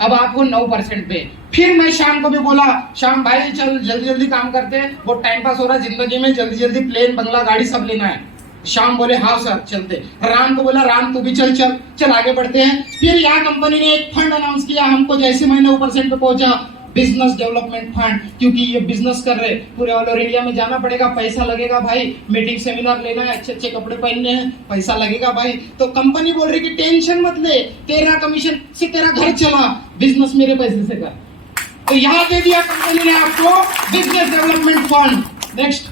अब आपको 9% पे। फिर मैं शाम को भी बोला, शाम भाई चल जल्दी जल्दी काम करते हैं, बहुत टाइम पास हो रहा है जिंदगी में, जल्दी जल्दी प्लेन बंगला गाड़ी सब लेना है। शाम बोले हाँ सर चलते। राम को बोला राम तू भी चल चल चल आगे बढ़ते हैं। फिर यहाँ कंपनी ने एक फंड अनाउंस किया, हमको जैसे मैं 9% पे पहुंचा, बिजनेस डेवलपमेंट फंड, क्योंकि ये बिजनेस कर रहे पूरे ऑल ओवर इंडिया में जाना पड़ेगा, पैसा लगेगा भाई, मीटिंग सेमिनार लेना है, अच्छे अच्छे कपड़े पहनने हैं, पैसा लगेगा भाई। तो कंपनी बोल रही कि टेंशन मत ले, तेरा कमीशन से तेरा घर चला, बिजनेस मेरे पैसे से कर। तो यहाँ दे दिया कंपनी ने आपको बिजनेस डेवलपमेंट फंड। नेक्स्ट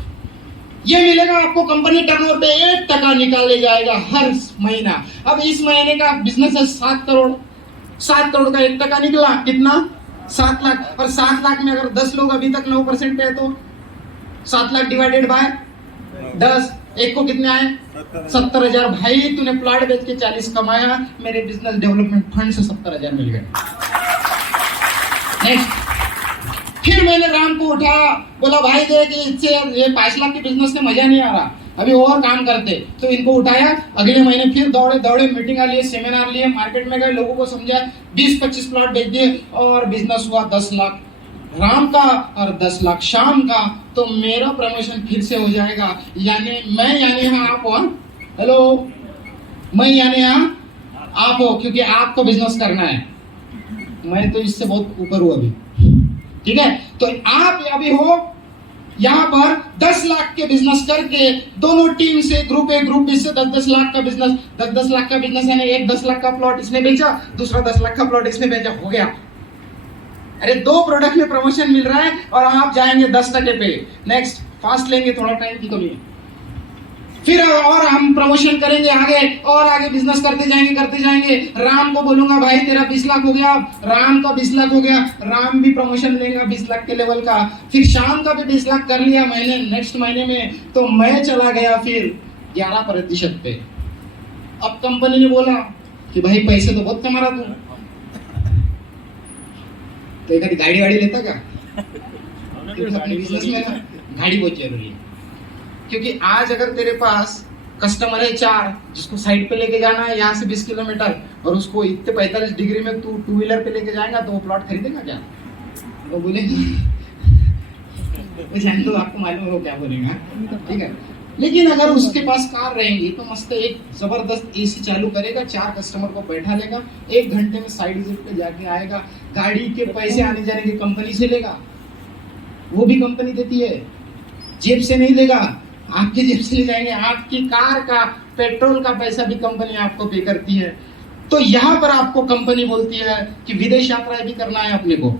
ये मिलेगा आपको, कंपनी टर्नओवर पे 1% निकाले जाएगा हर महीना। अब इस महीने का बिजनेस है 7 करोड़, 7 करोड़ का 1% निकला, कितना? 7 लाख। और 7 लाख में अगर 10 लोग अभी तक 9% पे है तो 7 लाख डिवाइडेड बाय 10, एक को कितने आए? 70,000। भाई तूने प्लॉट बेच के 40 कमाया, मेरे बिजनेस डेवलपमेंट फंड से 70,000 मिल गए। नेक्स्ट फिर मैंने राम को उठा, बोला भाई देख इससे ये 5 लाख के बिजनेस से मजा नहीं आ रहा, अभी और काम करते। तो इनको उठाया, अगले महीने फिर दौड़े दौड़े मीटिंग लिए, सेमिनार लिए, मार्केट में गए, लोगों को समझा, 20-25 प्लॉट बेच दिए और बिजनेस हुआ 10 लाख राम का और 10 लाख शाम का। तो मेरा प्रमोशन फिर से हो जाएगा, यानी मैं यानी यहाँ आप हो, हेलो मैं यानी यहाँ आप हो, क्योंकि आपको बिजनेस करना है, मैं तो इससे बहुत ऊपर हूँ अभी, ठीक है। तो आप अभी हो यहाँ पर 10 लाख के बिजनेस करके, दोनों टीम से ग्रुप ए ग्रुप बी से 10-10 लाख का बिजनेस, 10-10 लाख का बिजनेस यानी एक 10 लाख का प्लॉट इसने बेचा, दूसरा 10 लाख का प्लॉट इसने बेचा, हो गया। अरे 2 प्रोडक्ट में प्रमोशन मिल रहा है और आप जाएंगे 10% पे। नेक्स्ट फास्ट लेंगे, थोड़ा टाइम की कमी है। फिर और हम प्रमोशन करेंगे आगे और आगे बिजनेस करते जाएंगे। राम को बोलूंगा भाई तेरा 20 लाख हो गया, राम का 20 लाख हो गया, राम भी प्रमोशन लेगा 20 लाख के लेवल का। फिर शाम का भी 20 लाख कर लिया मैंने नेक्स्ट महीने में, तो मैं चला गया फिर 11% पे। अब कंपनी ने बोला कि भाई पैसे तो बहुत कमा रहा तू, तो एक गाड़ी वाड़ी लेता क्या? अपने बिजनेस में ना गाड़ी बहुत जरूरी है, क्योंकि आज अगर तेरे पास कस्टमर है 4 जिसको साइड पे लेके जाना है यहाँ से 20 किलोमीटर, और उसको इतने 45 डिग्री में तू 2 व्हीलर पे लेके जाएगा तो वो प्लॉट खरीदेगा क्या? तो बोले तो आपको मालूम है वो क्या बोलेगा, ठीक है। लेकिन अगर उसके पास कार रहेंगी तो मस्त एक जबरदस्त एसी चालू करेगा, 4 कस्टमर को बैठा लेगा, 1 घंटे में साइड विजिट पे जाके आएगा, गाड़ी के पैसे आने जाने की कंपनी से लेगा, वो भी कंपनी देती है, जेब से नहीं लेगा, आपके जेब से ले जाएंगे, आपकी कार का पेट्रोल का पैसा भी कंपनी आपको पे करती है। तो यहाँ पर आपको कंपनी बोलती है कि विदेश यात्राएं भी करना है अपने को,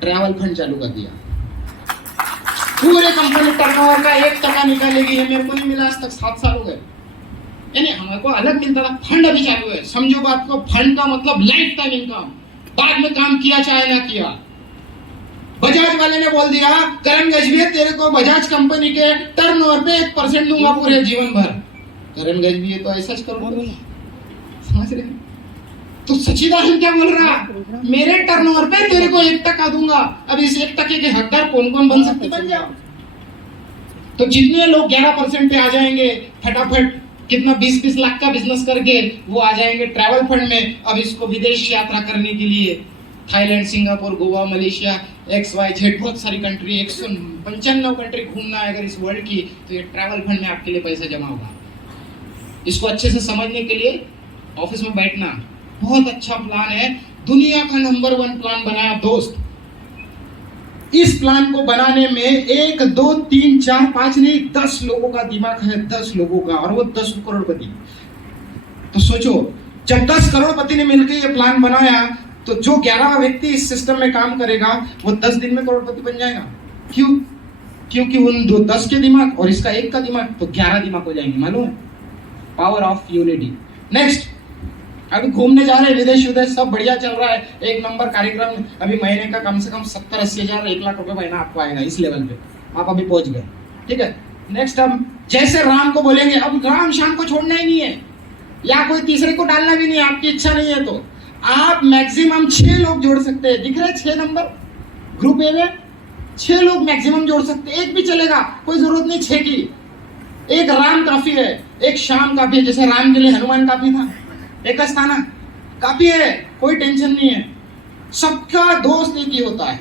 ट्रैवल फंड चालू कर दिया, पूरे कंपनी टर्नओवर का 1% निकालेगी। ये मेरे को नहीं मिला आज तक, 7 साल हो गए, यानी हमको अलग मिलता था, फंड अभी चालू है। समझो बात को, फंड का मतलब लाइफ टाइम इनकम, बाद में काम किया चाहे ना किया। बजाज वाले ने बोल दिया करण गजबीय तेरे को बजाज कंपनी के टर्नओवर पे 1% दूंगा पूरे जीवन भर। करण गजबीय तो ऐसा करो, समझ रहे? तो सच्चिदानंद क्या बोल रहा, मेरे टर्नओवर पे तेरे को 1% दूंगा। अब इस 1% के हकदार कौन कौन बन सकते, बन जाओ। तो जितने लोग 11% पे आ जाएंगे फटाफट, कितना 20-20 लाख का बिजनेस करके वो आ जाएंगे ट्रैवल फंड में। अब इसको विदेश यात्रा करने के लिए Thailand, Singapore, Goa, Malaysia, XYZ बहुत सारी कंट्री, 195 कंट्री घूमना है अगर इस वर्ल्ड की, तो ये ट्रैवल फंड में आपके लिए पैसा जमा होगा। इसको अच्छे से समझने के लिए ऑफिस में बैठना, बहुत अच्छा प्लान है, दुनिया का नंबर 1 प्लान बनाया दोस्त। इस प्लान को बनाने में 1, 2, 3, 4, 5 नहीं 10 लोगों का दिमाग है, 10 लोगों का, और वो 10 करोड़पति। तो सोचो जब 10 करोड़पति ने मिलकर ये प्लान बनाया तो जो 11 व्यक्ति इस सिस्टम में काम करेगा वो 10 दिन में करोड़पति बन जाएगा। क्यों? क्योंकि उन 10 के दिमाग और इसका 1 का दिमाग, तो 11 दिमाग हो जाएंगे, मालूम है? Power of unity. नेक्स्ट, अभी घूमने जा रहे हैं विदेश सब बढ़िया चल रहा है, 1 नंबर कार्यक्रम। अभी महीने का कम से कम 70-80 हजार 1 लाख रुपए महीना आपको आएगा, इस लेवल पे आप अभी पहुंच गए, ठीक है। नेक्स्ट हम जैसे राम को बोलेंगे, अब राम शाम को छोड़ना ही नहीं है, या कोई तीसरे को डालना भी नहीं है, आपकी इच्छा नहीं है तो आप मैक्सिमम 6 लोग जोड़ सकते हैं। दिख रहे 6 नंबर ग्रुप ए में, 6 लोग मैक्सिमम जोड़ सकते, एक भी चलेगा, कोई जरूरत नहीं 6 की। एक राम काफी है, एक श्याम काफी है, जैसे राम के लिए हनुमान काफी था, एक था ना, काफी है, कोई टेंशन नहीं है। सबका दोस्त एक ही होता है,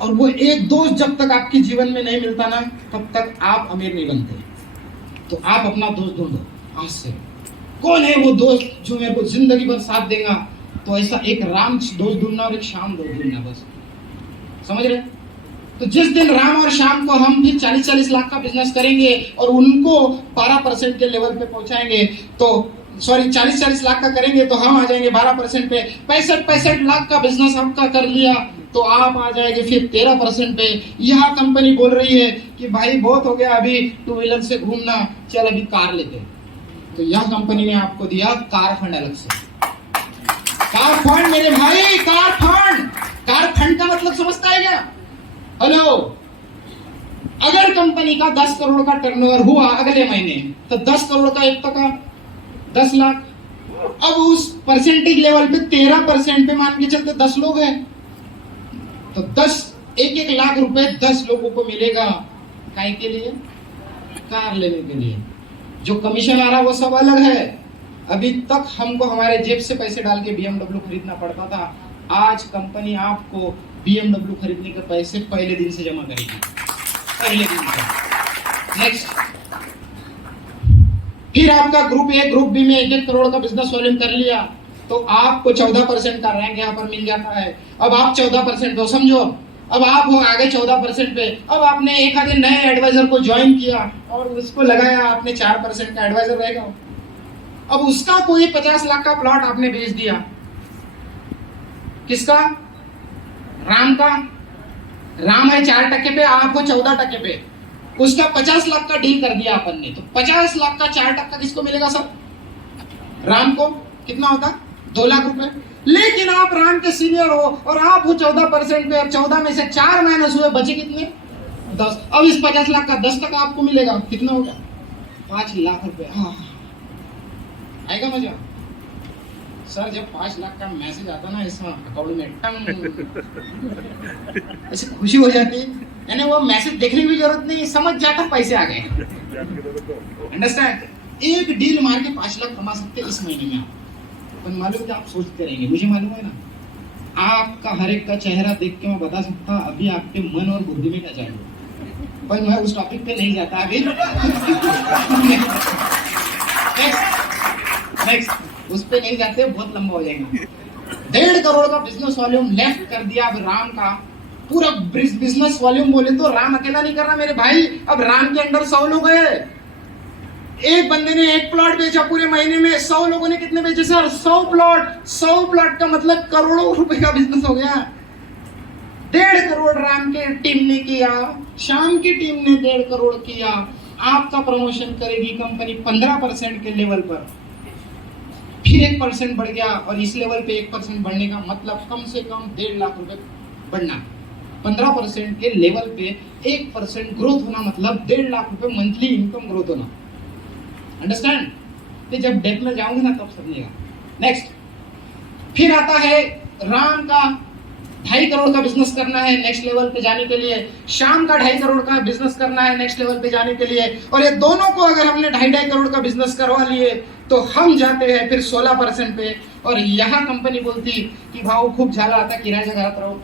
और वो एक दोस्त जब तक आपके जीवन में नहीं मिलता ना, तब तक आप अमीर नहीं बनते। तो आप अपना दोस्त ढूंढो आज से। कौन है वो दोस्त जो मेरे को जिंदगी भर साथ देगा? तो ऐसा एक राम दोस्त ढूंढना और एक श्याम दोस्त ढूंढना, बस। समझ रहे? तो जिस दिन राम और श्याम को हम भी 40-40 लाख का बिजनेस करेंगे और उनको 12% के लेवल पे पहुंचाएंगे, तो सॉरी 40-40 लाख का करेंगे तो हम आ जाएंगे 12% पे। 65 लाख का बिजनेस आपका कर लिया तो आप आ जाएंगे फिर 13% पे। यह कंपनी बोल रही है कि भाई बहुत हो गया अभी 2 व्हीलर से घूमना, चल अभी कार लेते हैं। तो यह कंपनी ने आपको दिया कार फंड अलग से। कार फंड मेरे भाई, कार फंड। कार फंड का मतलब समझता है क्या? हेलो, अगर कंपनी का 10 करोड़ का टर्नओवर हुआ अगले महीने, तो 10 करोड़ का 1% 10 लाख। अब उस परसेंटेज लेवल पे 13% पे मान के चलते 10 लोग हैं, तो 1 लाख रुपए 10 लोगों को मिलेगा। काय के लिए? कार लेने के लिए। जो कमीशन आ रहा वो सब अलग है। अभी तक हमको हमारे जेब से पैसे डाल के BMW खरीदना पड़ता था, आज कंपनी आपको BMW खरीदने के पैसे पहले दिन से जमा करेगी, पहले दिन से। नेक्स्ट, फिर आपका ग्रुप ए ग्रुप बी में 1 करोड़ का बिजनेस वॉल्यूम कर लिया, तो आपको 14% का रैंक यहाँ पर मिल जाता है। अब आप 14% तो समझो, अब आप हो आगे 14% पे। अब आपने एक आधे नए एडवाइजर को ज्वाइन किया और उसको लगाया, आपने 4% का एडवाइजर रहेगा। अब उसका कोई 50 लाख का प्लॉट आपने बेच दिया। किसका? राम का। राम है 4% पे, आप हो 14% पे। उसका 50 लाख का डील कर दिया अपन ने, तो 50 लाख का 4% किसको मिलेगा सर? राम को। कितना होता? 2 लाख रुपए। लेकिन आप राम के सीनियर हो और आप हो 14% पे, 14 में से 4 माइनस हुए, बचे कितने? 10। अब इस 50 लाख का 10% आपको मिलेगा, कितना होगा? 5 लाख रुपए। हाँ, आएगा मजा? सर जब 5 लाख का मैसेज आता ना इस अकाउंट में, टंग, ऐसे खुशी हो जाती है। यानी वो मैसेज देखने की जरूरत नहीं, समझ जाता पैसे आ गए। अंडरस्टैंड? एक डील मार के 5 लाख कमा सकते इस महीने में आप। पर मालूम क्या आप सोचते रहेंगे, मुझे मालूम है ना। आपका हर एक का चेहरा देख के मैं बता सकता अभी आपके मन और बुद्धि में क्या चाहिए, पर मैं उस टॉपिक पे नहीं जाता अभी। नेक्स्ट, उस पे नहीं जाते, बहुत लंबा हो जाएगा। 1.5 करोड़ का बिजनेस वॉल्यूम लेफ्ट कर दिया। अब राम का पूरा बिजनेस वॉल्यूम बोले तो राम अकेला नहीं कर रहा मेरे भाई, अब राम के अंडर 100 लोग हैं। एक बंदे ने 1 प्लॉट बेचा पूरे महीने में, 100 लोगों ने कितने बेचे सर? 100 प्लॉट। 100 प्लॉट का मतलब करोड़ों रुपए का बिजनेस हो गया। 1.5 करोड़ राम के टीम ने किया, श्याम की टीम ने 1.5 करोड़ किया। आपका प्रमोशन करेगी कंपनी 15% के लेवल पर, फिर 1% बढ़ गया, और इस लेवल पे 1% बढ़ने का मतलब कम से कम 1.5 लाख रुपए बढ़ना। 15% के लेवल पे 1% ग्रोथ होना मतलब 1.5 लाख रुपए मंथली इनकम ग्रोथ होना। अंडरस्टैंड? तो जब डेप में जाऊंगे ना तब समझेगा। नेक्स्ट, फिर आता है राम का 2.5 करोड़ का बिजनेस करना है नेक्स्ट लेवल पे जाने के लिए, श्याम का 2.5 करोड़ का बिजनेस करना है नेक्स्ट लेवल पे जाने के लिए, और ये दोनों को अगर हमने 2.5 करोड़ का बिजनेस करवा लिए तो हम जाते हैं फिर 16% पे। और यहाँ कंपनी बोलती कि भाव खूब झाला आता, किराया घरात रहो।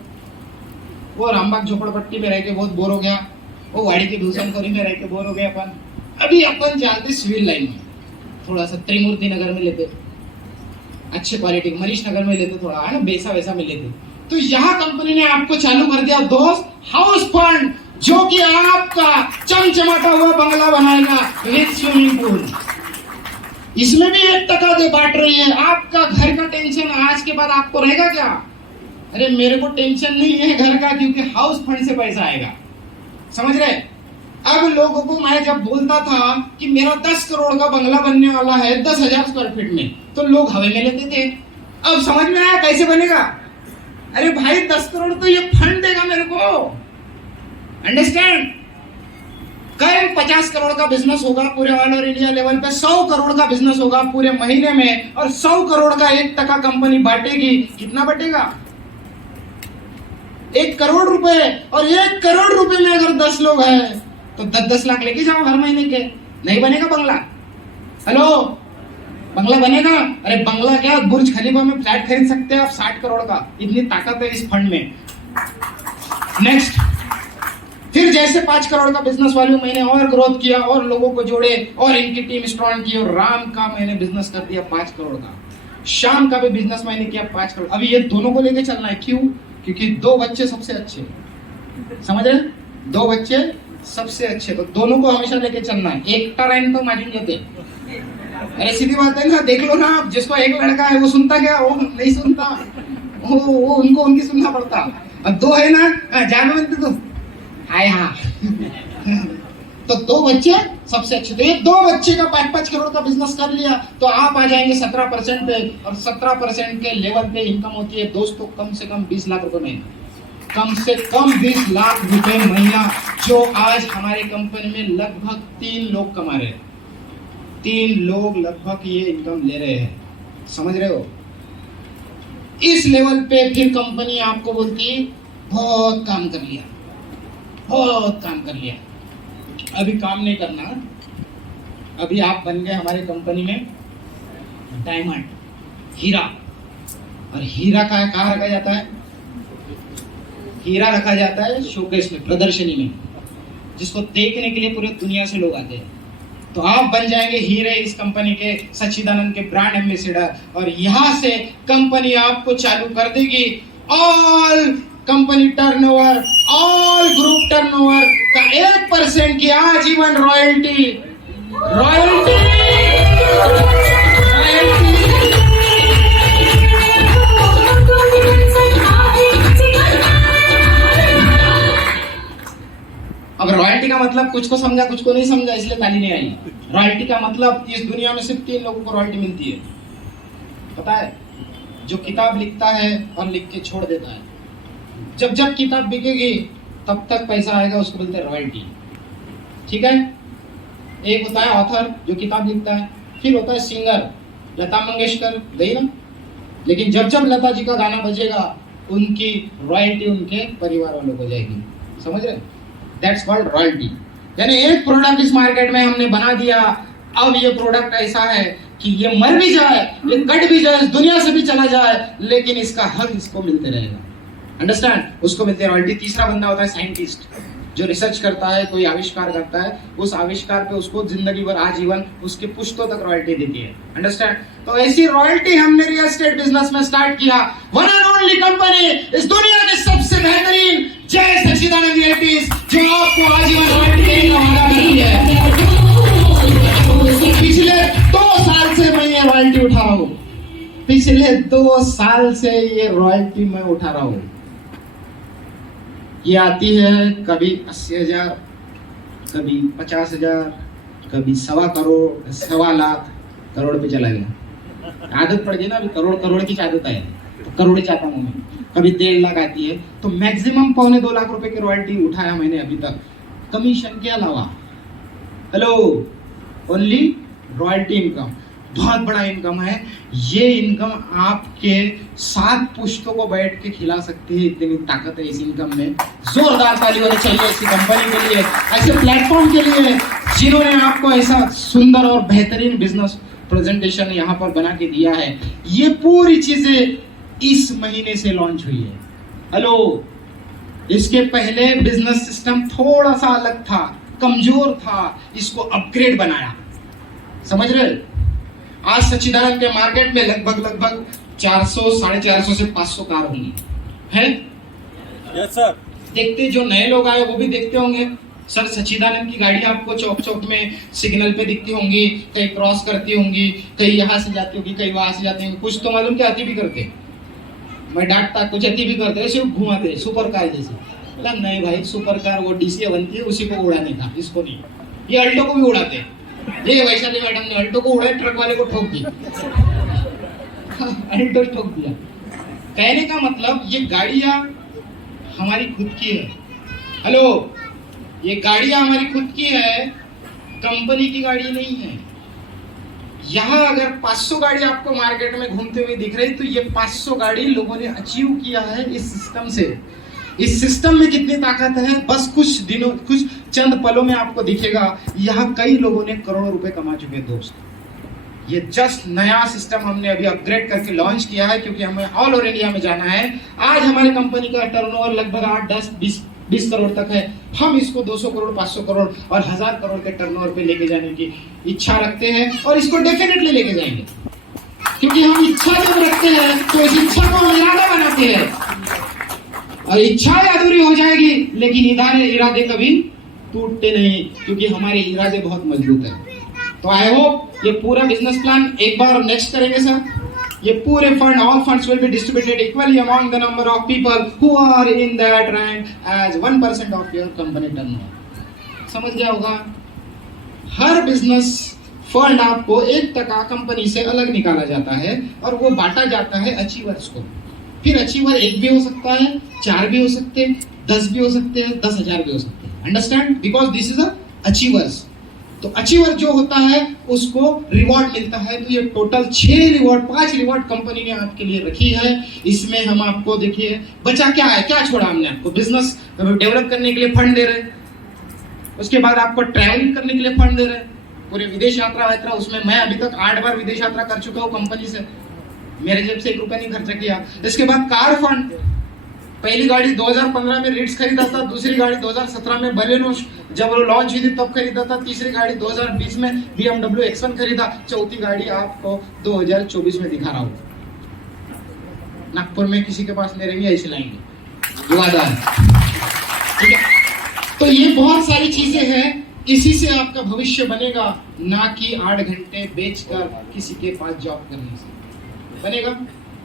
वो रामबाग झोपड़पट्टी में रह के बहुत बोर हो गया, वो वाड़ी की भूषणखोरी में रह के बोर हो गया। अभी अपन जाते सिविल लाइन में, थोड़ा सा त्रिमूर्ति नगर में लेते, अच्छे क्वालिटी, मनीष नगर में लेते, थोड़ा है ना बेसा वैसा में लेते। तो यहाँ कंपनी ने आपको चालू कर दिया दोस्त हाउस फंड, जो कि आपका चमचमाता हुआ बंगला बनाएगा विद स्विमिंग पूल। इसमें भी 1% दे बांट रही है। आपका घर का टेंशन आज के बाद आपको रहेगा क्या? अरे मेरे को टेंशन नहीं है घर का, क्योंकि हाउस फंड से पैसा आएगा। समझ रहे? अब लोगों को मैं जब बोलता था कि मेरा 10 करोड़ का बंगला बनने वाला है 10,000 स्क्वायर फीट में, तो लोग हवा में लेते थे। अब समझ में आया कैसे बनेगा? अरे भाई 10 करोड़ तो ये फंड देगा मेरे को। अंडरस्टैंड? कल 50 करोड़ का बिजनेस होगा पूरे ऑल ओवर इंडिया लेवल पे, 100 करोड़ का बिजनेस होगा पूरे महीने में, और 100 करोड़ का 1% कंपनी बांटेगी। कितना बटेगा? 1 करोड़ रुपए, और 1 करोड़ रुपए में अगर 10 लोग हैं तो 10-10 लाख लेके जाओ हर महीने के। नहीं बनेगा बंगला? हेलो, बंगला बनेगा? अरे बंगला क्या, बुर्ज खलीफा में फ्लैट खरीद सकते हैं आप 60 करोड़ का, इतनी ताकत है इस फंड में। नेक्स्ट, फिर जैसे 5 करोड़ का बिजनेस वैल्यू मैंने और ग्रोथ किया और लोगों को जोड़े और इनकी टीम स्ट्रॉन्ग की, और राम का मैंने बिजनेस कर दिया 5 करोड़ का, शाम का भी बिजनेस मैंने किया 5 करोड़। अभी ये दोनों को लेके चलना है, क्यों? क्योंकि 2 बच्चे सबसे अच्छे, समझ रहे? 2 बच्चे सबसे अच्छे, तो दोनों को हमेशा लेके चलना है। एकटा राइन तो माजिन जाते, अरे सीधी बात है ना, देख लो ना आप, जिसको एक लड़का है वो सुनता क्या? वो नहीं सुनता, वो उनको उनकी सुनना पड़ता। अब 2 है ना, जान बनते तो हाय हाँ तो 2 बच्चे सबसे अच्छे। तो ये 2 बच्चे का 5-5 करोड़ का बिजनेस कर लिया तो आप आ जाएंगे 17% पे, और 17% के लेवल पे इनकम होती है दोस्तों कम से कम 20 लाख रुपए महीना, कम से कम 20 लाख रुपए महीना, जो आज हमारी कंपनी में लगभग 3 लोग कमा रहे हैं। 3 लोग लगभग ये इनकम ले रहे हैं, समझ रहे हो? इस लेवल पे फिर कंपनी आपको बोलती है बहुत काम कर लिया, बहुत काम कर लिया। अभी काम नहीं करना, अभी आप बन गए हमारी कंपनी में डायमंड, हीरा। और हीरा का कहाँ रखा जाता है? हीरा रखा जाता है शोकेस में, प्रदर्शनी में, जिसको देखने के लिए पूरी दुनिया से लोग आते हैं। तो आप बन जाएंगे हीरे इस कंपनी के, सच्चिदानंद के ब्रांड एम्बेसडर, और यहाँ से कंपनी आपको चालू कर देगी all company turnover, all group turnover का 1% की आजीवन रॉयल्टी। रॉयल्टी अब रॉयल्टी का मतलब कुछ को समझा कुछ को नहीं समझा, इसलिए ताली नहीं आई। रॉयल्टी का मतलब इस दुनिया में सिर्फ 3 लोगों को रॉयल्टी मिलती है, पता है? जो किताब लिखता है और लिख के छोड़ देता है। जब जब किताब बिकेगी तब तक पैसा आएगा, उसको बोलते हैं रॉयल्टी, ठीक है? एक होता है ऑथर जो किताब लिखता है, फिर होता है सिंगर, लता मंगेशकर गई ना, लेकिन जब जब लता जी का गाना बजेगा उनकी रॉयल्टी उनके परिवार वालों को जाएगी, समझ रहे? That's called royalty. यानी एक प्रोडक्ट इस मार्केट में हमने बना दिया, अब ये प्रोडक्ट ऐसा है कि ये मर भी जाए, ये कट भी जाए, इस दुनिया से भी चला जाए, लेकिन इसका हक इसको मिलते रहेगा, अंडरस्टैंड? उसको मिलते हैं रॉयल्टी। तीसरा बंदा होता है साइंटिस्ट, जो रिसर्च करता है, कोई आविष्कार करता है, उस आविष्कार पे उसको जिंदगी भर आजीवन उसके पुश्तों तक रॉयल्टी देती है, अंडरस्टैंड? तो ऐसी रॉयल्टी हमने रियल एस्टेट बिजनेस में स्टार्ट किया। वन एंड ओनली कंपनी इस दुनिया के सबसे बेहतरीन जय सच्चिदानंद रियल्टीज, जो आपको आजीवन रॉयल्टी देने का वादा करती है। पिछले 2 साल से मैं ये रॉयल्टी उठा रहा हूँ, पिछले 2 साल से ये रॉयल्टी मैं उठा रहा हूँ। ये आती है कभी 80,000, कभी 50,000, कभी 1.25 करोड़, 1.25 लाख, करोड़ पे चला गया। आदत पड़ गई ना, अभी करोड़ की आदत है, तो करोड़ चाहता हूँ मैं। कभी 1.5 लाख आती है, तो मैक्सिमम 1.25-2 लाख रुपए की रॉयल्टी उठाया मैंने अभी तक, कमीशन के अलावा। हेलो, ओनली रॉयल्टी इनकम, बहुत बड़ा इनकम है ये। इनकम आपके 7 पुश्तों को बैठ के खिला सकती है, इतनी ताकत है इस इनकम में। जोरदार ताली होनी चाहिए ऐसी कंपनी के लिए, ऐसे प्लेटफॉर्म के लिए, जिन्होंने आपको ऐसा सुंदर और बेहतरीन बिजनेस प्रेजेंटेशन यहाँ पर बना के दिया है। ये पूरी चीजें इस महीने से लॉन्च हुई है। हेलो, इसके पहले बिजनेस सिस्टम थोड़ा सा अलग था, कमजोर था, इसको अपग्रेड बनाया, समझ रहे? आज सच्चिदानंद के मार्केट में लगभग 400, 450 से 500 कार होंगी, है? Yes sir. देखते जो नए लोग आए वो भी देखते होंगे, सर सच्चिदानंद की गाड़ी आपको चौक चौक में सिग्नल पे दिखती होंगी, कहीं क्रॉस करती होंगी, कहीं यहाँ से जाती होगी, कहीं वहां से जाती होंगी। कुछ तो मालूम क्या अति भी करते, मैं डांटता, कुछ अति भी करते, सिर्फ घुमाते सुपर कार जैसे। मतलब नहीं भाई, सुपर कार वो डीसी बनती है, उसी को उड़ाने का, इसको नहीं। ये अल्टो को भी उड़ाते, ये वैशाली मैडम ने अल्टो को उड़ाया, ट्रक वाले को ठोक दी, अल्टो ठोक दिया। कहने का मतलब ये गाड़ियां हमारी खुद की है। हेलो, ये गाड़ियां हमारी खुद की है, कंपनी की गाड़ी नहीं है। यहाँ अगर 500 गाड़ी आपको मार्केट में घूमते हुए दिख रही, तो ये 500 गाड़ी लोगों ने अचीव किया है इस सिस्टम से। इस सिस्टम में कितनी ताकत है बस कुछ चंद पलों में आपको दिखेगा। यहाँ कई लोगों ने करोड़ों रुपए कमा चुके हैं दोस्त। ये जस्ट नया सिस्टम हमने अभी अपग्रेड करके लॉन्च किया है, क्योंकि हमें ऑल ओवर इंडिया में जाना है। आज हमारी कंपनी का टर्नओवर लगभग 8, 10, 20 करोड़ तक है। हम इसको 200 करोड़, 500 करोड़ और 1000 करोड़ के टर्नओवर पे लेके जाने की इच्छा रखते हैं, और इसको डेफिनेटली लेके जाएंगे, क्योंकि हम इच्छा जब रखते हैं तो इस इच्छा को हम इरादा बनाते हैं, और इच्छा अधूरी हो जाएगी लेकिन इरादे कभी टूटते नहीं, क्योंकि हमारे इरादे बहुत मजबूत है। तो आई होप ये पूरा बिजनेस प्लान एक बार नेक्स्ट करेंगे सर। ये पूरे fund, all funds will be distributed equally among the number of people who are in that rank as 1% of your company turnover. समझ गया होगा? हर बिजनेस फंड आपको 1% कंपनी से अलग निकाला जाता है और वो बांटा जाता है अचीवर्स को। फिर अचीवर 1 भी हो सकता है, 4 भी हो सकते हैं, 10 भी हो सकते हैं, 10,000 भी हो सकते हैं। Understand? Because this is a achievers. तो अचीवर जो होता है उसको रिवॉर्ड मिलता है। तो ये टोटल 5 रिवॉर्ड कंपनी ने आपके लिए रखी है। इसमें हम आपको देखिए बचा क्या है, क्या छोड़ा हमने आपको। बिजनेस डेवलप करने के लिए फंड दे रहे हैं, उसके बाद आपको ट्रैवलिंग करने के लिए फंड दे रहे हैं, पूरे विदेश यात्रा, उसमें मैं अभी तक 8 बार विदेश यात्रा कर चुका हूँ कंपनी से, मेरे जेब से 1 रुपया नहीं खर्चा किया। इसके बाद कार फंड, पहली गाड़ी 2015 में रिट्स खरीदा था, दूसरी गाड़ी 2017 में बलेनो जब वो लॉन्च हुई थी तब खरीदा था, तीसरी गाड़ी 2020 में BMW X1 खरीदा, चौथी गाड़ी आपको 2024 में दिखा रहा हूँ। नागपुर में किसी के पास ले रहेंगे, ऐसे लाएंगे, वादा है। ठीक है, तो ये बहुत सारी चीजें हैं, इसी से आपका भविष्य बनेगा, ना कि 8 घंटे बेचकर किसी के पास जॉब करने से बनेगा।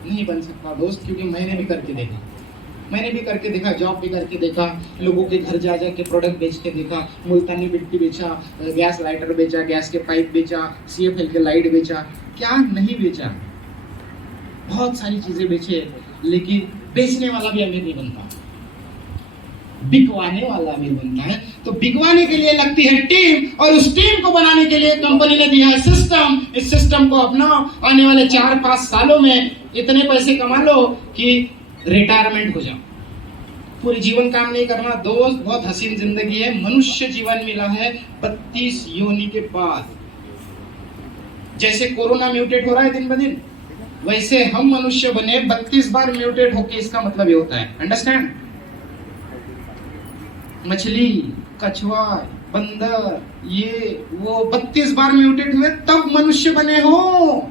नहीं बन सकता दोस्त, क्योंकि मैंने भी करके देखा, जॉब भी करके देखा, लोगों के घर जा के प्रोडक्ट बेच के देखा, मुल्तानी मिट्टी बेचा, गैस लाइटर बेचा, गैस के पाइप बेचा, CFL के लाइट बेचा, क्या नहीं बेचा, बहुत सारी चीजें बेचे। लेकिन बेचने वाला भी अमीर नहीं बनता, बिकवाने वाला अमीर बनता है। तो बिकवाने के लिए लगती है टीम, और उस टीम को बनाने के लिए कंपनी ने दिया है सिस्टम। इस सिस्टम को अपनाओ, आने वाले 4-5 सालों में इतने पैसे कमा लो कि रिटायरमेंट हो जाओ, पूरी जीवन काम नहीं करना। दोस्त, बहुत हसीन जिंदगी है। मनुष्य जीवन मिला है 32 योनि के बाद। जैसे कोरोना म्यूटेट हो रहा है दिन ब दिन, वैसे हम मनुष्य बने 32 बार म्यूटेट होके। इसका मतलब ये होता है, अंडरस्टैंड? मछली, कछुआ, बंदर, ये वो 32 बार म्यूटेट हुए तब मनुष्य बने हो।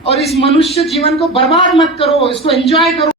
और इस मनुष्य जीवन को बर्बाद मत करो, इसको एंजॉय करो।